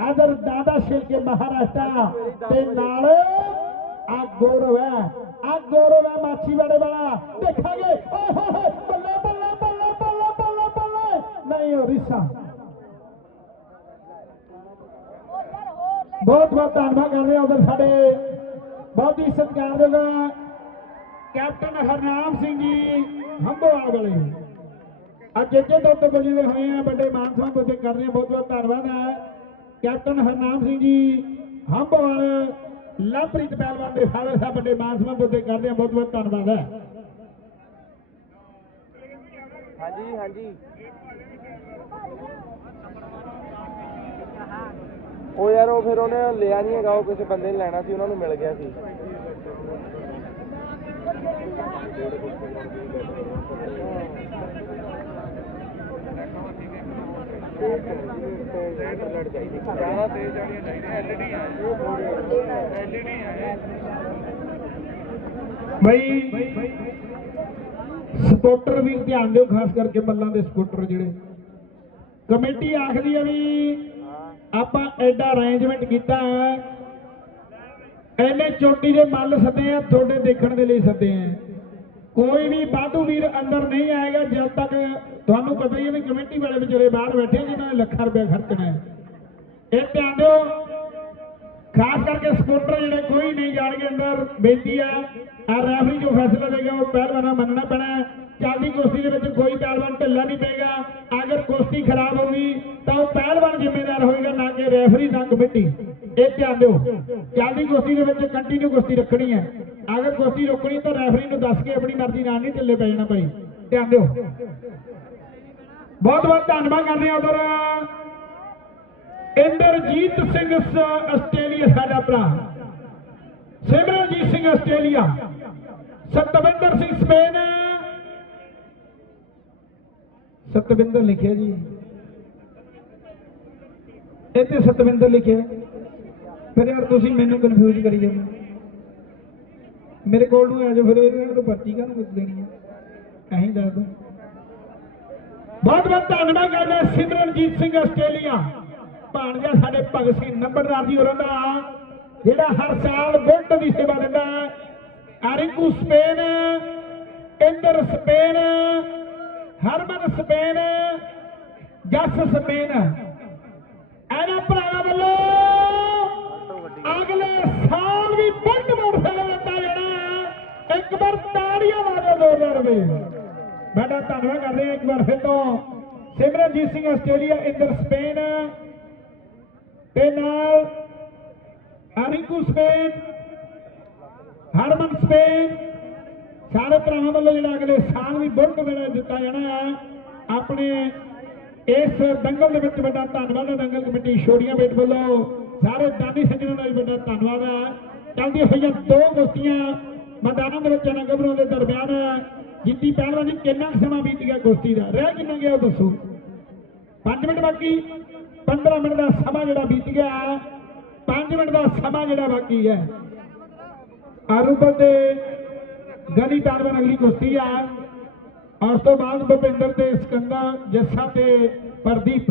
A: ਆਦਰ ਦਾਦਾ ਸ਼ੇਰ ਕੇ ਮਹਾਰਾਸ਼ਟਰ ਤੇ ਨਾਲ ਆ ਗੌਰਵ ਹੈ ਆ ਗੌਰਵ ਹੈ ਮਾਛੀਵਾੜੇ ਵਾਲਾ ਦੇਖਾਂਗੇ। ਓਏ ਹੋਏ ਬੱਲੇ ਬੱਲੇ ਬੱਲੇ ਬੱਲੇ ਬੱਲੇ ਬੱਲੇ। ਨਹੀਂ, ਉਹ ਰਿਸਾ। ਬਹੁਤ ਬਹੁਤ ਧੰਨਵਾਦ ਕਰਦੇ ਹਾਂ ਉਧਰ ਸਾਡੇ ਬਹੁਤ ਹੀ ਸਤਿਕਾਰਯੋਗ ਕੈਪਟਨ ਹਰਨਾਮ ਸਿੰਘ ਜੀ ਹੰਬੋਵਾਲ ਵਾਲੇ ਅੱਜ ਜੇ ਤੋਂ ਤੋਂ ਬਜੇ ਹੋਏ ਆ ਵੱਡੇ ਮਾਨ ਸਾਹਿਬ ਉੱਤੇ ਕਰਦੇ ਹਾਂ। ਬਹੁਤ ਬਹੁਤ ਧੰਨਵਾਦ ਹੈ। ਕੈਪਟਨ ਹਰਨਾਮ ਸਿੰਘ ਜੀ ਹੰਬੋਵਾਲ ਲਵਪ੍ਰੀਤ ਪਹਿਲਵਾਨ ਦੇ ਫਾਦਰ ਸਾਹਿਬ ਵੱਡੇ ਮਾਨ ਸਾਹਿਬ ਉੱਤੇ ਕਰਦੇ ਹਾਂ ਬਹੁਤ ਬਹੁਤ ਧੰਨਵਾਦ ਹੈ।
B: ਹਾਂਜੀ ਹਾਂਜੀ। ਉਹ ਯਾਰ ਉਹ ਫਿਰ ਉਹਨੇ ਲਿਆ ਨਹੀਂ ਹੈਗਾ ਉਹ ਕਿਸੇ ਬੰਦੇ ਨੇ ਲੈਣਾ ਸੀ ਉਹਨਾਂ ਨੂੰ ਮਿਲ ਗਿਆ ਸੀ। ਜ਼ਿਆਦਾ ਤੇਜ਼ ਵਾਲੀਆਂ ਚਾਹੀਦੀਆਂ ਐਲਈਡੀ ਆ ਐਲਈਡੀ ਆ
A: ਬਈ ਸਪੋਰਟਰ ਵੀ ਧਿਆਨ ਦਿਓ, ਖਾਸ ਕਰਕੇ ਮੱਲਾਂ ਦੇ ਸਕੂਟਰ ਜਿਹੜੇ। ਕਮੇਟੀ ਆਖਦੀ ਆ ਵੀ ਆਪਾਂ ਐਡਾ ਅਰੇਂਜਮੈਂਟ ਕੀਤਾ ਹੈ। ਐਨੇ ਚੋਟੀ ਦੇ ਮੱਲ ਸੱਦੇ ਆ, ਤੁਹਾਡੇ ਦੇਖਣ ਦੇ ਲਈ ਸੱਦੇ ਆ। ਕੋਈ ਵੀ ਬਾਧੂ ਵੀਰ ਅੰਦਰ ਨਹੀਂ ਆਏਗਾ, ਜਦ ਤੱਕ ਤੁਹਾਨੂੰ ਪਤਾ ਹੀ ਹੈ ਵੀ ਕਮੇਟੀ ਵਾਲੇ ਵਿਚਾਰੇ ਬਾਹਰ ਬੈਠੇ ਆ ਜਿਨ੍ਹਾਂ ਨੇ ਲੱਖਾਂ ਰੁਪਏ ਖਰਚਣਾ ਹੈ ਇਹ ਧਿਆਨ ਦਿਓ, ਖਾਸ ਕਰਕੇ ਸਪੋਰਟਰ ਜਿਹੜੇ ਕੋਈ ਨਹੀਂ ਜਾਣਗੇ ਅੰਦਰ, ਬੇਨਤੀ ਆ ਆ ਰੈਫਰੀ ਜੋ ਫੈਸਲਾ ਦੇਗਾ ਉਹ ਪਹਿਲਵਾਨਾਂ ਮੰਨਣਾ ਪੈਣਾ ਹੈ। ਚੱਲਦੀ ਕੁਸ਼ਤੀ ਦੇ ਵਿੱਚ ਕੋਈ ਪਹਿਲਵਾਨ ਢਿੱਲਾ ਨਹੀਂ ਪਏਗਾ। ਅਗਰ ਕੁਸ਼ਤੀ ਖਰਾਬ ਹੋ ਗਈ, ਤਾਂ ਉਹ ਪਹਿਲਵਾਨ ਜ਼ਿੰਮੇਦਾਰ ਹੋਏਗਾ, ਨਾ ਕਿ ਰੈਫਰੀ, ਨਾ ਕਮੇਟੀ। ਇਹ ਧਿਆਨ ਦਿਓ, ਚੱਲਦੀ ਕੁਸ਼ਤੀ ਦੇ ਵਿੱਚ ਕੰਟੀਨਿਊ ਕੁਸ਼ਤੀ ਰੱਖਣੀ ਹੈ। ਅਗਰ ਕੁਸ਼ਤੀ ਰੋਕਣੀ, ਤਾਂ ਰੈਫਰੀ ਨੂੰ ਦੱਸ ਕੇ ਆਪਣੀ ਮਰਜ਼ੀ ਨਾਲ ਨਹੀਂ ਢਿੱਲੇ ਪੈ ਜਾਣਾ ਭਾਈ। ਧਿਆਨ ਦਿਓ। ਬਹੁਤ ਬਹੁਤ ਧੰਨਵਾਦ ਕਰਦੇ ਹਾਂ ਉਧਰ। ਇੰਦਰਜੀਤ ਸਿੰਘ ਆਸਟ੍ਰੇਲੀਆ, ਸਾਡਾ ਭਰਾ। ਸਿਮਰਨਜੀਤ ਸਿੰਘ, ਆਸਟ੍ਰੇਲੀਆ। ਸਤਵਿੰਦਰ ਸਿੰਘ, ਸਪੇਨ। ਸਤਵਿੰਦਰ ਲਿਖਿਆ ਜੀ। ਇੱਥੇ ਸਤਵਿੰਦਰ ਲਿਖਿਆ। ਫਿਰ ਯਾਰ ਤੁਸੀਂ ਮੈਨੂੰ ਕਨਫਿਊਜ਼ ਕਰੀ ਜਾਂਦੇ ਮੇਰੇ ਕੋਲ ਨੂੰ ਆ ਜਾਓ, ਫਿਰ ਇਹਨਾਂ ਤੋਂ ਪਰਚੀ ਕਾਹਨੂੰ ਕੁਝ ਦੇਣੀ ਹੈ ਕਹੀਂ ਦੱਸ ਦੋ। ਬਹੁਤ ਬਹੁਤ ਧੰਨਵਾਦ ਕਰਦਾ ਸਿਮਰਨਜੀਤ ਸਿੰਘ ਆਸਟ੍ਰੇਲੀਆ। ਭਾਣਜਾ ਸਾਡੇ ਭਗਤ ਸਿੰਘ ਨੰਬਰਦਾਰ ਜੀ ਹੋਰਾਂ ਦਾ, ਜਿਹੜਾ ਹਰ ਸਾਲ ਬੁਲਟ ਦੀ ਸੇਵਾ ਦਿੰਦਾ ਹੈ। Spain, Inder Spain, Harman Spain, Jas Spain. ਇਹਨਾਂ ਭਰਾਵਾਂ ਵੱਲੋਂ ਤਾੜੀਆਂ ਮਾਰੋ ਜ਼ੋਰਦਾਰ ਵੇ ਬੜਾ ਧੰਨਵਾਦ ਕਰਦੇ ਹਾਂ ਇੱਕ ਵਾਰ ਫਿਰ ਤੋਂ। Simranjeet Singh Australia, Inder Spain. ਤੇ ਨਾਲ ਅਰਿੰਕੂ ਸਪੇਨ, ਹਰਮਨ ਸਪੇਨ। ਸਾਰੇ ਭਰਾਵਾਂ ਵੱਲੋਂ ਜਿਹੜਾ ਅਗਲੇ ਸਾਲ ਵੀ ਬੁਲਟ ਮੇਲਾ ਦਿੱਤਾ ਜਾਣਾ ਹੈ। ਆਪਣੇ ਇਸ ਦੰਗਲ ਦੇ ਵਿੱਚ ਵੱਡਾ ਧੰਨਵਾਦ ਹੈ। ਦੰਗਲ ਕਮੇਟੀ ਛੋੜੀਆਂ ਬੇਟ ਵੱਲੋਂ ਸਾਰੇ ਦਾਨੀ ਸੱਜਣਾਂ ਦਾ ਵੀ ਵੱਡਾ ਧੰਨਵਾਦ ਹੈ। ਚੱਲਦੀਆਂ ਹੋਈਆਂ ਦੋ ਕੁਸ਼ਤੀਆਂ। ਮੈਦਾਨਾਂ ਦੇ ਵਿੱਚ ਨਗਬਰਾਂ ਦੇ ਦਰਮਿਆਨ ਜਿੱਤੀ ਪਹਿਲਵਾਨ ਜੀ ਕਿੰਨਾ ਕੁ ਸਮਾਂ ਬੀਤ ਗਿਆ ਕੁਸ਼ਤੀ ਦਾ? ਰਹਿ ਕਿੰਨਾ ਗਿਆ ਉਹ ਦੱਸੋ। 5 ਮਿੰਟ ਬਾਕੀ 15 ਮਿੰਟ ਦਾ ਸਮਾਂ ਜਿਹੜਾ ਬੀਤ ਗਿਆ 5 ਮਿੰਟ ਦਾ ਸਮਾਂ ਜਿਹੜਾ ਬਾਕੀ ਹੈ। ਆਰੂਪਲ ਤੇ ਗਲੀ ਪਹਿਲਵਾਨ ਅਗਲੀ ਕੁਸ਼ਤੀ ਆ। ਉਸ ਤੋਂ ਬਾਅਦ ਭੁਪਿੰਦਰ ਤੇ ਸਿਕੰਦਰ, ਜੱਸਾ ਤੇ ਪ੍ਰਦੀਪ।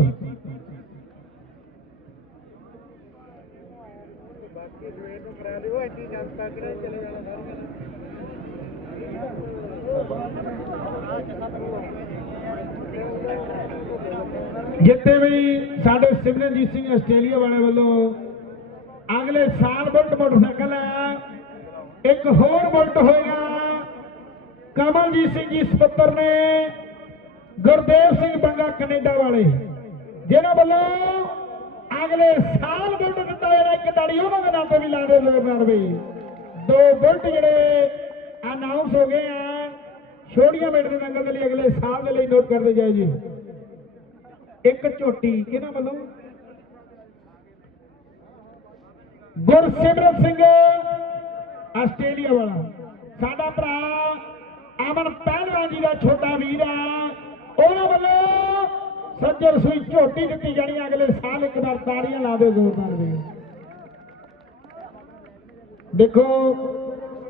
A: ਜਿੱਤੇ ਵੀ ਸਾਡੇ ਸਿਮਰਨਜੀਤ ਸਿੰਘ ਆਸਟ੍ਰੇਲੀਆ ਵਾਲੇ ਵੱਲੋਂ ਅਗਲੇ ਸਾਲ ਬੁਲਟ ਮੋਟਰਸਾਈਕਲ ਹੈ, ਇੱਕ ਹੋਰ ਬੁਲਟ ਹੋਏਗਾ। ਕਮਲਜੀਤ ਸਿੰਘ ਜੀ ਸਪੱਤਰ ਨੇ ਗੁਰਦੇਵ ਸਿੰਘ ਬੰਗਾ ਕੈਨੇਡਾ ਵਾਲੇ, ਜਿਹਨਾਂ ਵੱਲੋਂ ਅਗਲੇ ਸਾਲ ਬੁਲਟ ਦਿੱਤਾ ਜਿਹੜਾ ਇੱਕ ਦਾੜੀ ਉਹਨਾਂ ਦੇ ਨਾਂ ਤੇ ਵੀ ਲਾ ਦਿਓ ਜ਼ੋਰ ਨਾਲ ਵੀ ਦੋ ਬੁਲਟ ਜਿਹੜੇ ਅਨਾਉਂਸ ਹੋ ਗਏ ਆ। ਛੋੜੀਆਂ ਮਿੰਟ ਦੇ ਨੰਗਲ ਦੇ ਲਈ ਅਗਲੇ ਸਾਲ ਦੇ ਲਈ ਨੋਟ ਕਰਦੇ ਜਾਓ ਜੀ। ਇੱਕ ਝੋਟੀ ਕਿਹਨਾਂ ਵੱਲੋਂ ਗੁਰਸਿਮਰਨ ਸਿੰਘ, ਆਸਟ੍ਰੇਲੀਆ ਵਾਲਾ। ਸਾਡਾ ਭਰਾ ਅਮਨ ਪਹਿਲਵਾਨ ਜੀ ਦਾ ਛੋਟਾ ਵੀਰ ਆ। ਉਹਨਾਂ ਵੱਲੋਂ ਸੱਜਰ ਸੂਈ ਝੋਟੀ ਦਿੱਤੀ ਜਾਣੀ ਅਗਲੇ ਸਾਲ ਇੱਕ ਵਾਰ ਤਾੜੀਆਂ ਲਾ ਦਿਓ ਜ਼ੋਰਦਾਰ ਵੀ ਦੇਖੋ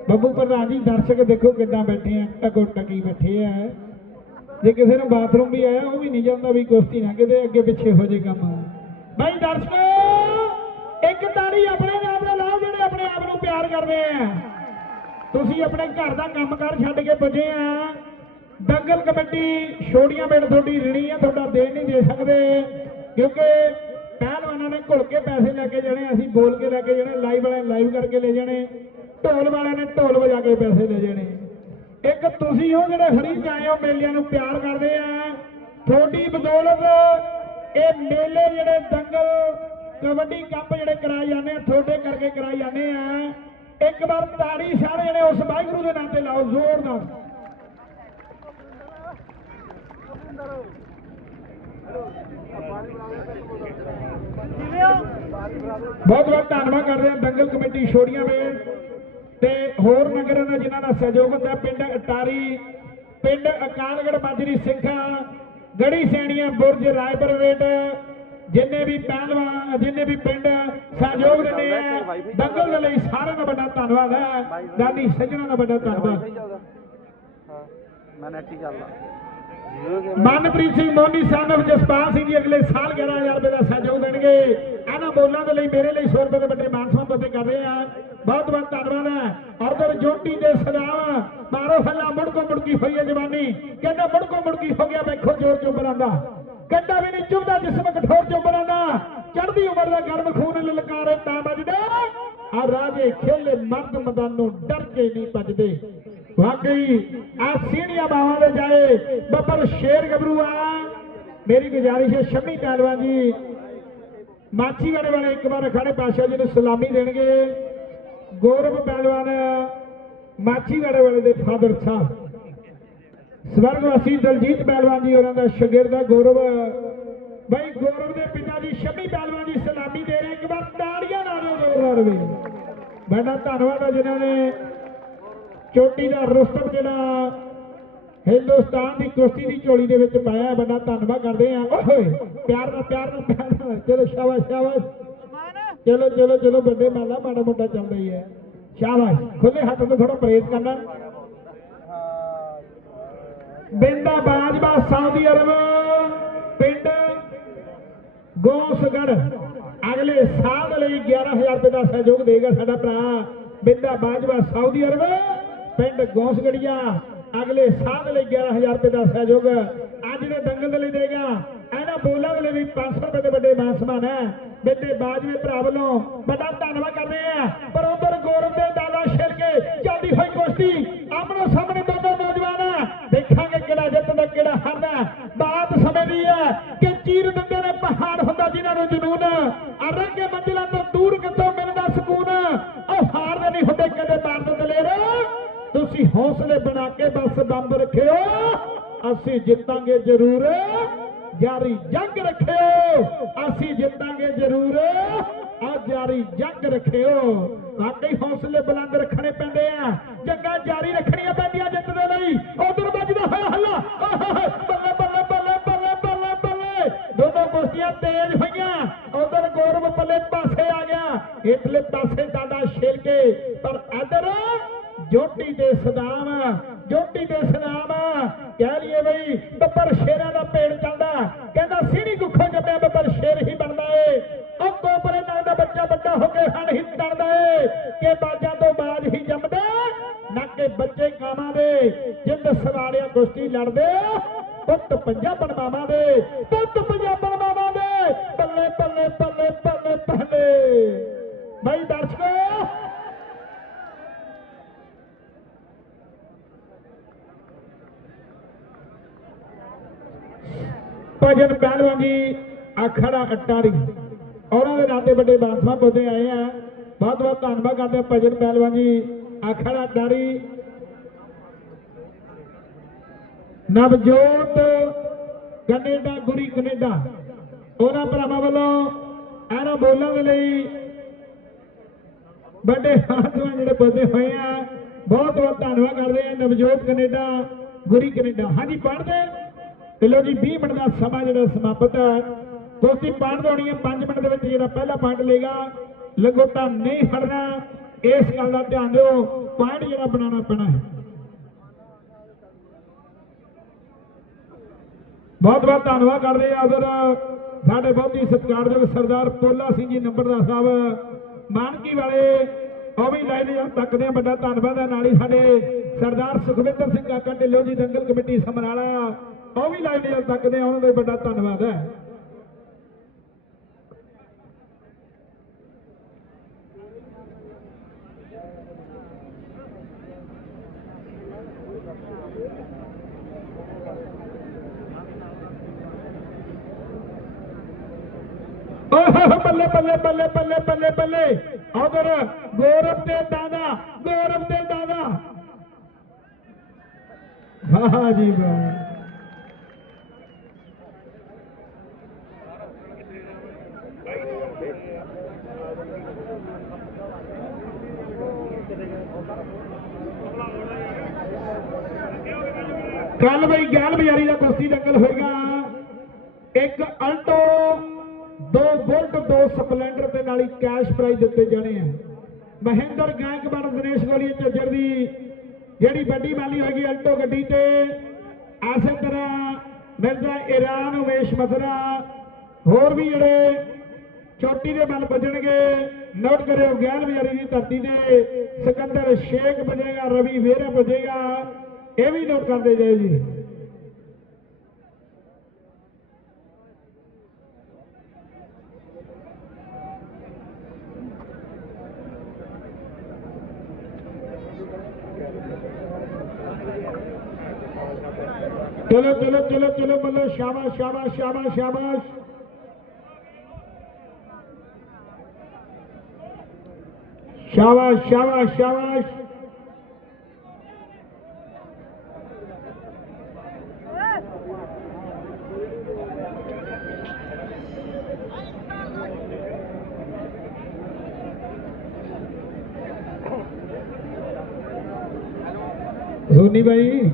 A: ਬੱਬੂ ਪ੍ਰਧਾਨ ਜੀ, ਦਰਸ਼ਕ ਦੇਖੋ ਕਿੱਦਾਂ ਬੈਠੇ ਆ, ਟਕੋ ਟਕੀ ਬੈਠੇ ਆ। ਜੇ ਕਿਸੇ ਨੂੰ ਬਾਥਰੂਮ ਵੀ ਆਇਆ, ਉਹ ਵੀ ਨਹੀਂ ਜਾਂਦਾ ਵੀ ਕੁਸ਼ਤੀ ਨਾ, ਕਿਤੇ ਅੱਗੇ ਪਿੱਛੇ ਹੋ ਜੇ ਕੰਮ। ਬਾਈ ਦਰਸ਼ਕੋ, ਇੱਕ ਤਾੜੀ ਆਪਣੇ ਨਾਮ ਦਾ ਲਾਓ, ਜਿਹੜੇ ਆਪਣੇ ਆਪ ਨੂੰ ਪਿਆਰ ਕਰਦੇ ਆ। ਤੁਸੀਂ ਆਪਣੇ ਘਰ ਦਾ ਕੰਮਕਾਰ ਛੱਡ ਕੇ ਪੁੱਜੇ ਆ। ਦੰਗਲ ਕਮੇਟੀ ਛੋੜੀਆਂ ਪਿੰਡ ਤੁਹਾਡੀ ਰਿਣੀ ਆ, ਤੁਹਾਡਾ ਦੇਣ ਨਹੀਂ ਦੇ ਸਕਦੇ। ਕਿਉਂਕਿ ਪਹਿਲਵਾਨਾਂ ਨੇ ਘੁਲ ਕੇ ਪੈਸੇ ਲੈ ਕੇ ਜਾਣੇ, ਅਸੀਂ ਬੋਲ ਕੇ ਲੈ ਕੇ ਜਾਣੇ, ਲਾਈਵ ਵਾਲੇ ਲਾਈਵ ਕਰਕੇ ਲੈ ਜਾਣੇ। ਢੋਲ ਵਾਲਿਆਂ ਨੇ ਢੋਲ ਵਜਾ ਕੇ ਪੈਸੇ ਲੈ ਜਾਣੇ। ਇੱਕ ਤੁਸੀਂ ਹੋ ਜਿਹੜੇ ਫਰੀ ਜਾਏ ਹੋ, ਮੇਲਿਆਂ ਨੂੰ ਪਿਆਰ ਕਰਦੇ ਆ। ਤੁਹਾਡੀ ਬਦੌਲਤ ਇਹ ਮੇਲੇ ਜਿਹੜੇ ਦੰਗਲ, ਕਬੱਡੀ ਕੱਪ ਜਿਹੜੇ ਕਰਾਏ ਜਾਂਦੇ ਆ, ਤੁਹਾਡੇ ਕਰਕੇ ਕਰਾਏ ਜਾਂਦੇ ਆ। ਇੱਕ ਵਾਰ ਤਾੜੀ ਸਾਰੇ ਜਿਹੜੇ ਉਸ ਵਾਹਿਗੁਰੂ ਦੇ ਨਾਂ ਤੇ ਲਾਓ, ਜ਼ੋਰ ਜ਼ੋਰਦਾਰ ਬਹੁਤ ਬਹੁਤ ਧੰਨਵਾਦ ਕਰਦੇ ਹਾਂ ਦੰਗਲ ਕਮੇਟੀ ਛੋੜੀਆਂ ਵੇ। ਤੇ ਹੋਰ ਨਗਰਾਂ ਦਾ ਜਿਨ੍ਹਾਂ ਦਾ ਸਹਿਯੋਗ ਹੁੰਦਾ ਪਿੰਡ ਅਟਾਰੀ ਪਿੰਡ ਅਕਾਲਗੜ ਮਾਜਰੀ ਸਿੰਘਾਂ ਗੜੀ ਸੈਣੀਆਂ ਬੁਰਜ ਰਾਏਪੁਰ ਵੇਟ ਜਿੰਨੇ ਵੀ ਪਹਿਲਵਾਨ ਜਿੰਨੇ ਵੀ ਪਿੰਡ ਸਹਿਯੋਗ ਦਿੰਦੇ ਆ ਦੰਗਲ ਦੇ ਲਈ ਸਾਰਿਆਂ ਦਾ ਵੱਡਾ ਧੰਨਵਾਦ ਹੈ। ਦਾਦੀ ਸੱਜਣਾ ਦਾ ਵੱਡਾ ਧੰਨਵਾਦ।
B: ਹਾਂ ਮੈਂ ਨੈਟ ਚੱਲਦਾ
A: ਮਨਪ੍ਰੀਤ ਸਿੰਘ ਮੋਨੀ ਸਾਹਿਬ ਜਸਪਾਲ ਸਿੰਘ ਜੀ ਅਗਲੇ ਸਾਲ 11000 ਰੁਪਏ ਦਾ ਸਹਿਯੋਗ ਦੇਣਗੇ। ਇਹਨਾਂ ਬੋਲਾਂ ਦੇ ਲਈ ਮੇਰੇ ਲਈ 100 ਰੁਪਏ ਦੇ ਵੱਡੇ ਮਾਨਸਮਾਨ ਪੱਤੇ ਕਰ ਰਹੇ ਆ। ਬਹੁਤ ਬਹੁਤ ਧੰਨਵਾਦ ਹੈ ਔਰ ਜੋਟੀ ਦੇ ਸਦਾਵਾ ਮਾਰੋ ਹੱਲਾ ਮੁੜਕੋ ਮੁੜਕੀ ਹੋਈ ਹੈ ਜਵਾਨੀ ਕਹਿੰਦਾ ਮੁੜਕੋ ਮੁੜਕੀ ਹੋ ਗਿਆ ਵੇਖੋ ਜੋਰ ਜੋ ਬਰਾਂਦਾ ਕੰਡਾ ਵੀ ਨਹੀਂ ਚੁੱਭਦਾ ਜਿਸਮ ਕਠੋਰ ਜੋ ਬਰਾਂਦਾ ਚੜ੍ਹਦੀ ਉਮਰ ਦਾ ਗਰਮ ਖੂਨ ਲਲਕਾਰੇ ਤਾਂ ਵੱਜਦੇ ਆ ਰਾਜੇ ਖੇਲੇ ਮਰਦ ਮੈਦਾਨੋਂ ਡਰ ਕੇ ਨਹੀਂ ਭੱਜਦੇ। ਵਾਕਈ, ਆ ਸੀੜੀਆਂ ਬਾਹਾਂ ਦੇ ਜਾਏ, ਬੱਬਰ ਸ਼ੇਰ ਗੱਭਰੂ ਆ ਮੇਰੀ ਗੁਜ਼ਾਰਿਸ਼ ਹੈ ਸ਼ਮੀ ਪਹਿਲਵਾਨ ਜੀ। ਮਾਛੀਵਾੜੇ ਵਾਲੇ ਇੱਕ ਵਾਰ ਅਖਾੜੇ ਪਾਸ਼ਾ ਜੀ ਨੂੰ ਸਲਾਮੀ ਦੇਣਗੇ। ਗੌਰਵ ਪਹਿਲਵਾਨ ਮਾਛੀਵਾੜੇ ਵਾਲੇ ਦੇ ਫਾਦਰ ਸਾਹਿਬ ਸਵਰਗਵਾਸੀ ਦਲਜੀਤ ਪਹਿਲਵਾਨ ਜੀ ਉਹਨਾਂ ਦਾ ਸ਼ਾਗਿਰਦ ਹੈ, ਗੌਰਵ। ਬਈ ਗੌਰਵ ਦੇ ਪਿਤਾ ਜੀ ਸ਼ਮੀ ਪਹਿਲਵਾਨ ਜੀ ਸਲਾਮੀ ਦੇ ਰਹੇ, ਇੱਕ ਵਾਰ ਤਾੜੀਆਂ ਨਾਲ ਦਿਓ ਜ਼ੋਰਦਾਰ ਵੀ। ਬੜਾ ਧੰਨਵਾਦ ਹੈ ਜਿਨ੍ਹਾਂ ਨੇ ਚੋਟੀ ਦਾ ਰੁਸਤਮ ਜਿਹੜਾ ਹਿੰਦੁਸਤਾਨ ਦੀ ਕੁਸ਼ਤੀ ਦੀ ਝੋਲੀ ਦੇ ਵਿੱਚ ਪਾਇਆ ਹੈ। ਧੰਨਵਾਦ ਕਰਦੇ ਆ ਓਏ ਪਿਆਰ ਨਾਲ ਪਿਆਰ ਨਾਲ ਪਿਆਰ ਨਾਲ। ਚਲੋ ਸ਼ਾਬਾਸ਼ ਸ਼ਾਬਾਸ਼। ਚਲੋ ਚਲੋ ਚਲੋ, ਵੱਡੇ ਮਾਲਾ, ਮਾੜਾ ਮੋਟਾ ਚੱਲਦਾ ਹੀ ਹੈ। ਸ਼ਾਬਾਸ਼। ਖੁੱਲੇ ਹੱਥ ਤੋਂ ਥੋੜਾ ਪ੍ਰੇਸ ਕਰਨਾ। ਬਿੰਦਾ ਬਾਜਵਾ ਸਾਊਦੀ ਅਰਬ, ਪਿੰਡ ਗੋਸਗੜ ਅਗਲੇ ਸਾਲ ਦੇ ਲਈ 11000 ਰੁਪਏ ਦਾ ਸਹਿਯੋਗ ਦੇਗਾ ਸਾਡਾ ਭਰਾ। ਬਿੰਦਾ ਬਾਜਵਾ ਸਾਊਦੀ ਅਰਬ, ਪਿੰਡ ਗੋਸਗੜੀਆ ਅਗਲੇ ਸਾਲ ਦੇ ਲਈ 11000 ਰੁਪਏ ਦਾ ਸਹਿਯੋਗ ਅੱਜ ਦੇ ਦੰਗਲ ਦੇ ਲਈ ਦੇਗਾ। ਇਹਨਾਂ ਬੋਲਾਂ ਦੇ ਲਈ ਵੀ 500 ਰੁਪਏ ਦੇ ਵੱਡੇ ਮਾਨਸਮਾਨ ਹੈ। ਬਿੰਦੇ ਬਾਜਵੇ ਭਰਾ ਵੱਲੋਂ ਵੱਡਾ ਧੰਨਵਾਦ ਕਰਦੇ ਆ ਪਰ ਉਧਰ ਗੌਰਵ ਦੇ ਦਾਦਾ ਛਿੜ ਚੱਲਦੀ ਹੋਈ ਕੁਸ਼ਤੀ ਆਮਣੇ ਸਾਹਮਣੇ ਦੋਨੋਂ ਨੌਜਵਾਨ ਦੇਖਾਂਗੇ ਕਿਹੜਾ ਜਿੱਤਦਾ ਕਿਹੜਾ ਹਾਰਦਾ ਬਾਤ ਸਮੇਂ ਦੀ ਹੈ ਕਿ ਚੀਰ ਦਿੰਦੇ ਨੇ ਪਹਾੜ ਹੁੰਦਾ ਜਿਨ੍ਹਾਂ ਨੂੰ ਜਨੂਨ। ਅਰੰਗੇ ਮੰਜ਼ਿਲਾਂ ਤੋਂ ਦੂਰ ਕਿੱਥੋਂ ਮਿਲਦਾ ਸਕੂਨ? ਉਹ ਹਾਰਦੇ ਨਹੀਂ ਹੁੰਦੇ ਕਦੇ ਬਾਤ ਦਲੇਰ ਤੁਸੀਂ ਹੌਸਲੇ ਬਣਾ ਕੇ ਬਸ ਬੰਬ ਰੱਖਿਓ। ਅਸੀਂ ਜਿੱਤਾਂਗੇ ਜ਼ਰੂਰ। ਜਾਰੀ ਜੰਗ ਰੱਖਿਓ। ਅਸੀਂ ਜਿੱਤਾਂਗੇ ਜ਼ਰੂਰ। ਆ ਜਾਰੀ ਜੰਗ ਰੱਖਿਓ। ਵਾਕਈ ਹੌਸਲੇ ਬੁਲੰਦ ਰੱਖਣੇ ਪੈਂਦੇ ਆ। ਜੰਗਾਂ ਜਾਰੀ ਰੱਖਣੀਆਂ ਪੈਂਦੀਆਂ ਜਿੱਤ ਦੇ ਲਈ। ਉਧਰ ਵੱਜਦਾ ਹੋਇਆ ਹੱਲਾ। ਬੱਲੇ ਬੱਲੇ ਬੱਲੇ ਬੱਲੇ ਬੱਲੇ ਬੱਲੇ। ਦੋਨੋਂ ਕੁਸ਼ਤੀਆਂ ਤੇਜ਼ ਹੋਈਆਂ। ਉਧਰ ਗੌਰਵ ਪੱਲੇ ਪਾਸੇ ਆ ਗਿਆ। ਇਟਲੇ ਪਾਸੇ ਦਾਦਾ ਛੇਲ ਕੇ ਪਰ ਇਧਰ ਜੋਟੀ ਦੇ ਸਦਾਮ ਜੋਟੀ ਦੇ ਸਦਾਮ ਕਹਿ ਲਈਏ ਬਈ, ਬੱਬਰ ਸ਼ੇਰਾਂ ਦਾ ਪੇੜ ਕਹਿੰਦਾ ਸੀਣੀ ਗੁੱਖੋਂ ਜੰਮਿਆ ਬੱਬਰ ਸ਼ੇਰ ਹੀ ਬਣਦਾ ਏ। ਉਹ ਕੋਪਰੇ ਨਾਲ ਦਾ ਬੱਚਾ ਵੱਡਾ ਹੋ ਕੇ ਹਣ ਹੀ ਤੜਦਾ ਏ। ਕਿ ਬਾਜਾਂ ਤੋਂ ਬਾਜ ਹੀ ਜੰਮਦਾ, ਨਾ ਕਿ ਬੱਚੇ ਕਾਮਾਂ ਦੇ। ਜਿੰਦ ਸਵਾਰਿਆ ਕੁਸ਼ਤੀ ਲੜਦੇ, ਪੁੱਤ ਪੰਜਾਬ ਮਾਵਾਂ ਦੇ। ਪੁੱਤ ਪੰਜਾਬ ਬਣਵਾਵਾਂ ਦੇ। ਬੱਲੇ ਬੱਲੇ ਬੱਲੇ ਬੱਲੇ ਬੱਲੇ ਬਈ ਦਰਸ਼ਕੋ ਭਜਨ ਪਹਿਲਵਾਨ ਜੀ ਅਖੜਾ ਅਟਾਰੀ। ਉਹਨਾਂ ਦੇ ਨਾਤੇ ਵੱਡੇ ਬਾਦਸ਼ਾਹ ਬੋਦੇ ਆਏ ਆ। ਬਹੁਤ ਬਹੁਤ ਧੰਨਵਾਦ ਕਰਦੇ ਭਜਨ ਪਹਿਲਵਾਨ ਜੀ ਅਖੜਾ Attari. Navjot Canada, Guri Canada. ਉਹਨਾਂ ਭਰਾਵਾਂ ਵੱਲੋਂ ਇਹਨਾਂ ਬੋਲਾਂ ਦੇ ਲਈ ਵੱਡੇ ਹਾਥਾਂ ਜਿਹੜੇ ਬੋਦੇ ਹੋਏ ਆ। ਬਹੁਤ ਬਹੁਤ ਧੰਨਵਾਦ ਕਰਦੇ ਆ ਨਵਜੋਤ ਕੈਨੇਡਾ, ਗੁਰੀ ਕੈਨੇਡਾ। ਹਾਂਜੀ, ਪੜ੍ਹਦੇ ਤੇ ਲੋ ਜੀ 20 ਮਿੰਟ ਦਾ ਸਮਾਂ ਜਿਹੜਾ ਸਮਾਪਤ ਹੈ। ਕੁਸ਼ਤੀ ਪਾਣ ਹੋਣੀ ਹੈ 5 ਮਿੰਟ ਦੇ ਵਿੱਚ ਜਿਹੜਾ ਪਹਿਲਾ ਪੁਆਇੰਟ ਲੇਗਾ ਲੰਗੋਟਾ ਨਹੀਂ ਫੜਨਾ ਇਸ ਗੱਲ ਦਾ ਧਿਆਨ ਦਿਓ ਪੁਆਇੰਟ ਜਿਹੜਾ ਬਣਾਉਣਾ ਪੈਣਾ ਹੈ। ਬਹੁਤ ਬਹੁਤ ਧੰਨਵਾਦ ਕਰਦੇ ਆ ਉਧਰ ਸਾਡੇ ਬਹੁਤ ਹੀ ਸਤਿਕਾਰਯੋਗ ਸਰਦਾਰ ਪੋਲਾ ਸਿੰਘ ਜੀ, ਨੰਬਰਦਾਰ ਸਾਹਿਬ, ਮਾਨਕੀ ਵਾਲੇ, ਉਹ ਵੀ ਲੈ ਜਾਂ ਤੱਕਦੇ ਆ ਵੱਡਾ ਧੰਨਵਾਦ ਹੈ। ਨਾਲ ਹੀ ਸਾਡੇ ਸਰਦਾਰ ਸੁਖਵਿੰਦਰ ਸਿੰਘ ਕਾਕਾ ਢਿੱਲੋਂ ਜੀ ਦੰਗਲ ਕਮੇਟੀ ਸਮਰਾਲਾ ਉਹ ਵੀ ਲਾਈਨ ਜਾ ਸਕਦੇ ਆ ਉਹਨਾਂ ਦਾ ਵੱਡਾ ਧੰਨਵਾਦ ਹੈ। ਬੱਲੇ ਬੱਲੇ ਬੱਲੇ ਬੱਲੇ ਬੱਲੇ ਬੱਲੇ। ਉਧਰ ਗੌਰਵ ਦੇ ਦਾਦਾ, ਗੌਰਵ ਦੇ ਦਾਦਾ। ਵਾਹ ਜੀ ਵਾਹ ਕੱਲ ਬਈ ਗੈਲ ਬਜ਼ਾਰੀ ਦਾ ਕੁਸ਼ਤੀ ਦੰਗਲ ਹੋਏਗਾ। ਇੱਕ ਅਲਟੋ, ਦੋ ਬੁਲਟ, ਦੋ ਸਪਲੈਂਡਰ ਦੇ ਨਾਲ ਹੀ ਕੈਸ਼ ਪ੍ਰਾਈਜ਼ ਦਿੱਤੇ ਜਾਣੇ ਆ। ਮਹਿੰਦਰ ਗਾਇਕਵਾੜ ਦਿਨੇਸ਼ ਗੋਲੀ ਝੱਜਰ ਦੀ ਜਿਹੜੀ ਵੱਡੀ ਮਾਲੀ ਹੋਏਗੀ ਅਲਟੋ ਗੱਡੀ ਤੇ। ਆਸੇ ਤਰ੍ਹਾਂ ਮਿਰਜ਼ਾ ਇਰਾਨ, ਉਮੇਸ਼ ਮਥੁਰਾ ਹੋਰ ਵੀ ਜਿਹੜੇ ਚੋਟੀ ਦੇ ਮਨ ਵੱਜਣਗੇ। ਨੋਟ ਕਰਿਓ ਗੈਲ ਬਜ਼ਾਰੀ ਦੀ ਧਰਤੀ ਦੇ ਸਿਕੰਦਰ ਸ਼ੇਖ ਵੱਜੇਗਾ, ਰਵੀ ਵੇਰਾ ਵੱਜੇਗਾ। ਇਹ ਵੀ ਨੋਟ ਕਰਦੇ ਜਾਓ ਜੀ। ਚਲੋ ਚਲੋ ਚਲੋ ਚਲੋ, ਬੱਲੋ, ਸ਼ਾਬਾਸ਼ ਸ਼ਾਬਾਸ਼ ਸ਼ਾਬਾਸ਼ ਸ਼ਾਬਾਸ਼। ਸ਼ਾਬਾਸ਼ ਸ਼ਾਬਾਸ਼ ਸ਼ਾਬਾਸ਼। ਸੋਨੀ ਭਾਈ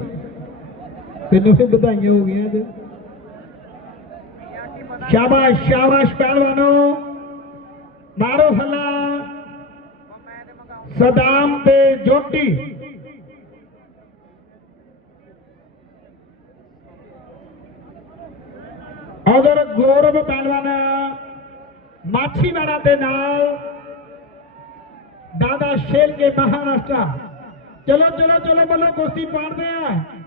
A: ਤੈਨੂੰ ਵੀ ਵਧਾਈਆਂ ਹੋ ਗਈਆਂ ਅੱਜ। ਸ਼ਾਬਾਸ਼ ਸ਼ਾਬਾਸ਼, ਪਹਿਲਵਾਨੋ। ਮਾਰੋ ਹੱਲਾ ਸਦਾਮ ਤੇ ਜੋਟੀ। ਅਗਰ ਗੌਰਵ ਪਹਿਲਵਾਨ ਮਾਛੀਵਾੜਾ ਦੇ ਨਾਲ ਦਾਦਾ ਸ਼ੇਰ ਕੇ ਮਹਾਰਾਸ਼ਟਰ। ਚਲੋ ਚਲੋ ਚਲੋ, ਬੋਲੋ ਕੁਸ਼ਤੀ ਪਾੜਦੇ ਆ।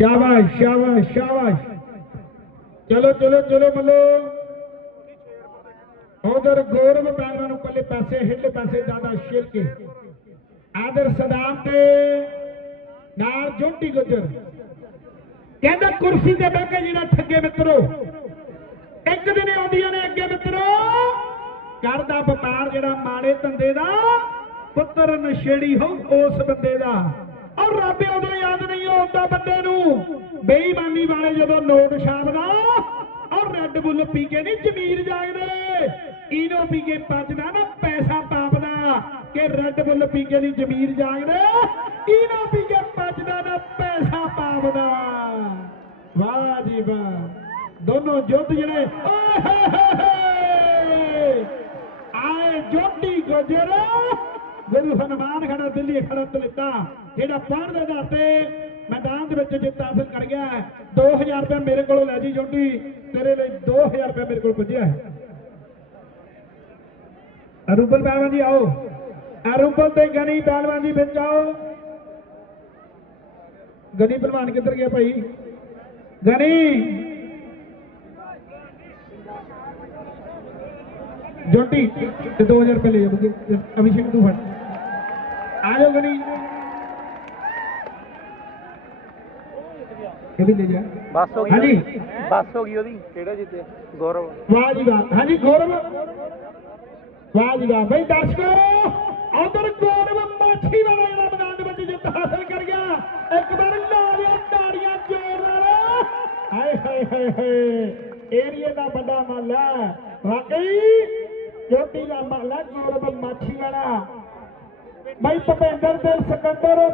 A: ਸ਼ਾਬਾਸ਼ ਸ਼ਾਬਾਸ਼ ਸ਼ਾਬਾਸ਼। ਚਲੋ ਚਲੋ ਚਲੋ ਮੱਲੋ। ਉਧਰ ਗੌਰਵ ਪਹਿਲਵਾਨ ਨੂੰ ਪੱਲੇ ਪਾਸੇ, ਹਿੱਲੇ ਪਾਸੇ ਦਾਦਾ ਸ਼ੇਰ ਕੇ ਆਦਰ ਸਦਾਮ ਤੇ ਨਾਲ ਜੋਟੀ ਗੁੱਜਰ। ਕਹਿੰਦਾ ਕੁਰਸੀ ਤੇ ਬਹਿ ਕੇ ਜਿਹੜਾ ਠੱਗੇ ਮਿੱਤਰੋ, ਇੱਕ ਦਿਨ ਆਉਂਦੀਆਂ ਨੇ ਅੱਗੇ ਮਿੱਤਰੋ। ਕਰਦਾ ਵਪਾਰ ਜਿਹੜਾ ਮਾੜੇ ਧੰਦੇ ਦਾ, ਪੁੱਤਰ ਨਸ਼ੇੜੀ ਹੋ ਉਸ ਬੰਦੇ ਦਾ। ਔਰ ਰੱਬ ਉਦੋਂ ਯਾਦ ਬੰਦੇ ਨੂੰ ਬੇਈਮਾਨੀ ਵਾਲੇ ਜਦੋਂ ਨੋਟ ਛਾਪਦਾ ਔਰ ਰੈੱਡ ਬੁੱਲ ਪੀ ਕੇ ਨਹੀਂ ਜ਼ਮੀਰ ਜਾਗਦੇ। ਇਹਨੋਂ ਪੀ ਕੇ ਪੱਜਦਾ ਨਾ, ਪੈਸਾ ਪਾਪਦਾ ਕਿ ਰੈੱਡ ਬੁੱਲ ਪੀ ਕੇ ਨਹੀਂ ਜ਼ਮੀਰ ਜਾਗਦੇ। ਇਹਨੋਂ ਪੀ ਕੇ ਪੱਜਦਾ ਨਾ, ਪੈਸਾ ਪਾਪਦਾ। ਵਾਹ ਜੀ ਵਾਹ। ਦੋਨੋਂ ਜੁੱਧ ਜਿਹੜੇ ਆਏ ਜੋਟੀ ਗੁਜਰ। ਗੁਰੂ ਹਨੂਮਾਨ ਖੜਾ ਦਿੱਲੀ ਖੜਾ ਤਲਿੱਤਾ ਜਿਹੜਾ ਪੜ੍ਹਦੇ ਦੇ ਤੇ ਮੈਦਾਨ ਦੇ ਵਿੱਚ ਜਿੱਤ ਹਾਸਲ ਕਰ ਗਿਆ ਹੈ। 2000 ਰੁਪਏ ਮੇਰੇ ਕੋਲੋਂ ਲੈ ਜੀ ਜੋਟੀ ਤੇਰੇ ਲਈ 2000 ਰੁਪਏ ਮੇਰੇ ਕੋਲ ਪੁੱਜਿਆ ਹੈ। ਅਰੂਬਲ ਪਹਿਲਵਾਨ ਜੀ ਆਓ। ਅਰੂਬਲ ਤੇ ਗਨੀ ਪਹਿਲਵਾਨ ਜੀ ਵਿੱਚ ਆਓ। ਗਨੀ ਪਹਿਲਵਾਨ ਕਿੱਧਰ ਗਿਆ ਭਾਈ? ਗਨੀ! ਜੋਟੀ ਤੇ 2000 ਰੁਪਏ ਲੈ ਜਾਓਗੇ ਅਭਿਸ਼ੇਕ ਤੂੰ ਫੜ। ਆ ਜਾਓ ਗਨੀ। ਕਿਹਦੀ ਲੈ ਜਾ
B: ਬੱਸ ਹੋ ਗਈ।
A: ਹਾਂਜੀ।
B: ਬੱਸ ਹੋ ਗਈ ਉਹਦੀ। ਕਿਹੜਾ ਜਿੱਤਿਆ? ਗੌਰਵ।
A: ਵਾਹ ਜੀ ਵਾਹ। ਹਾਂਜੀ ਗੌਰਵ। ਵਾਹ ਜੀ ਵਾਹ। ਬਈ ਦਰਸ਼ਕੋ ਉਧਰ ਗੌਰਵ ਮਾਛੀ ਵਾਲਾ ਜਿਹੜਾ ਮੈਦਾਨ ਦੇ ਵਿੱਚ ਜਿੱਤ ਹਾਸਲ ਕਰ ਗਿਆ। ਇੱਕ ਵਾਰ ਲਾ ਲਿਆ ਤਾੜੀਆਂ ਜ਼ੋਰ ਨਾਲ। ਹਾਏ ਹਾਏ ਹਾਏ ਹਾਏ। ਏਰੀਏ ਦਾ ਵੱਡਾ ਮੱਲ ਹੈ। ਵਾਕਈ ਚੋਟੀ ਦਾ ਮੱਲ ਹੈ ਗੌਰਵ ਮਾਛੀ ਵਾਲਾ। ਬਈ ਭੁਪਿੰਦਰ ਤੇ ਸਿਕੰਦਰ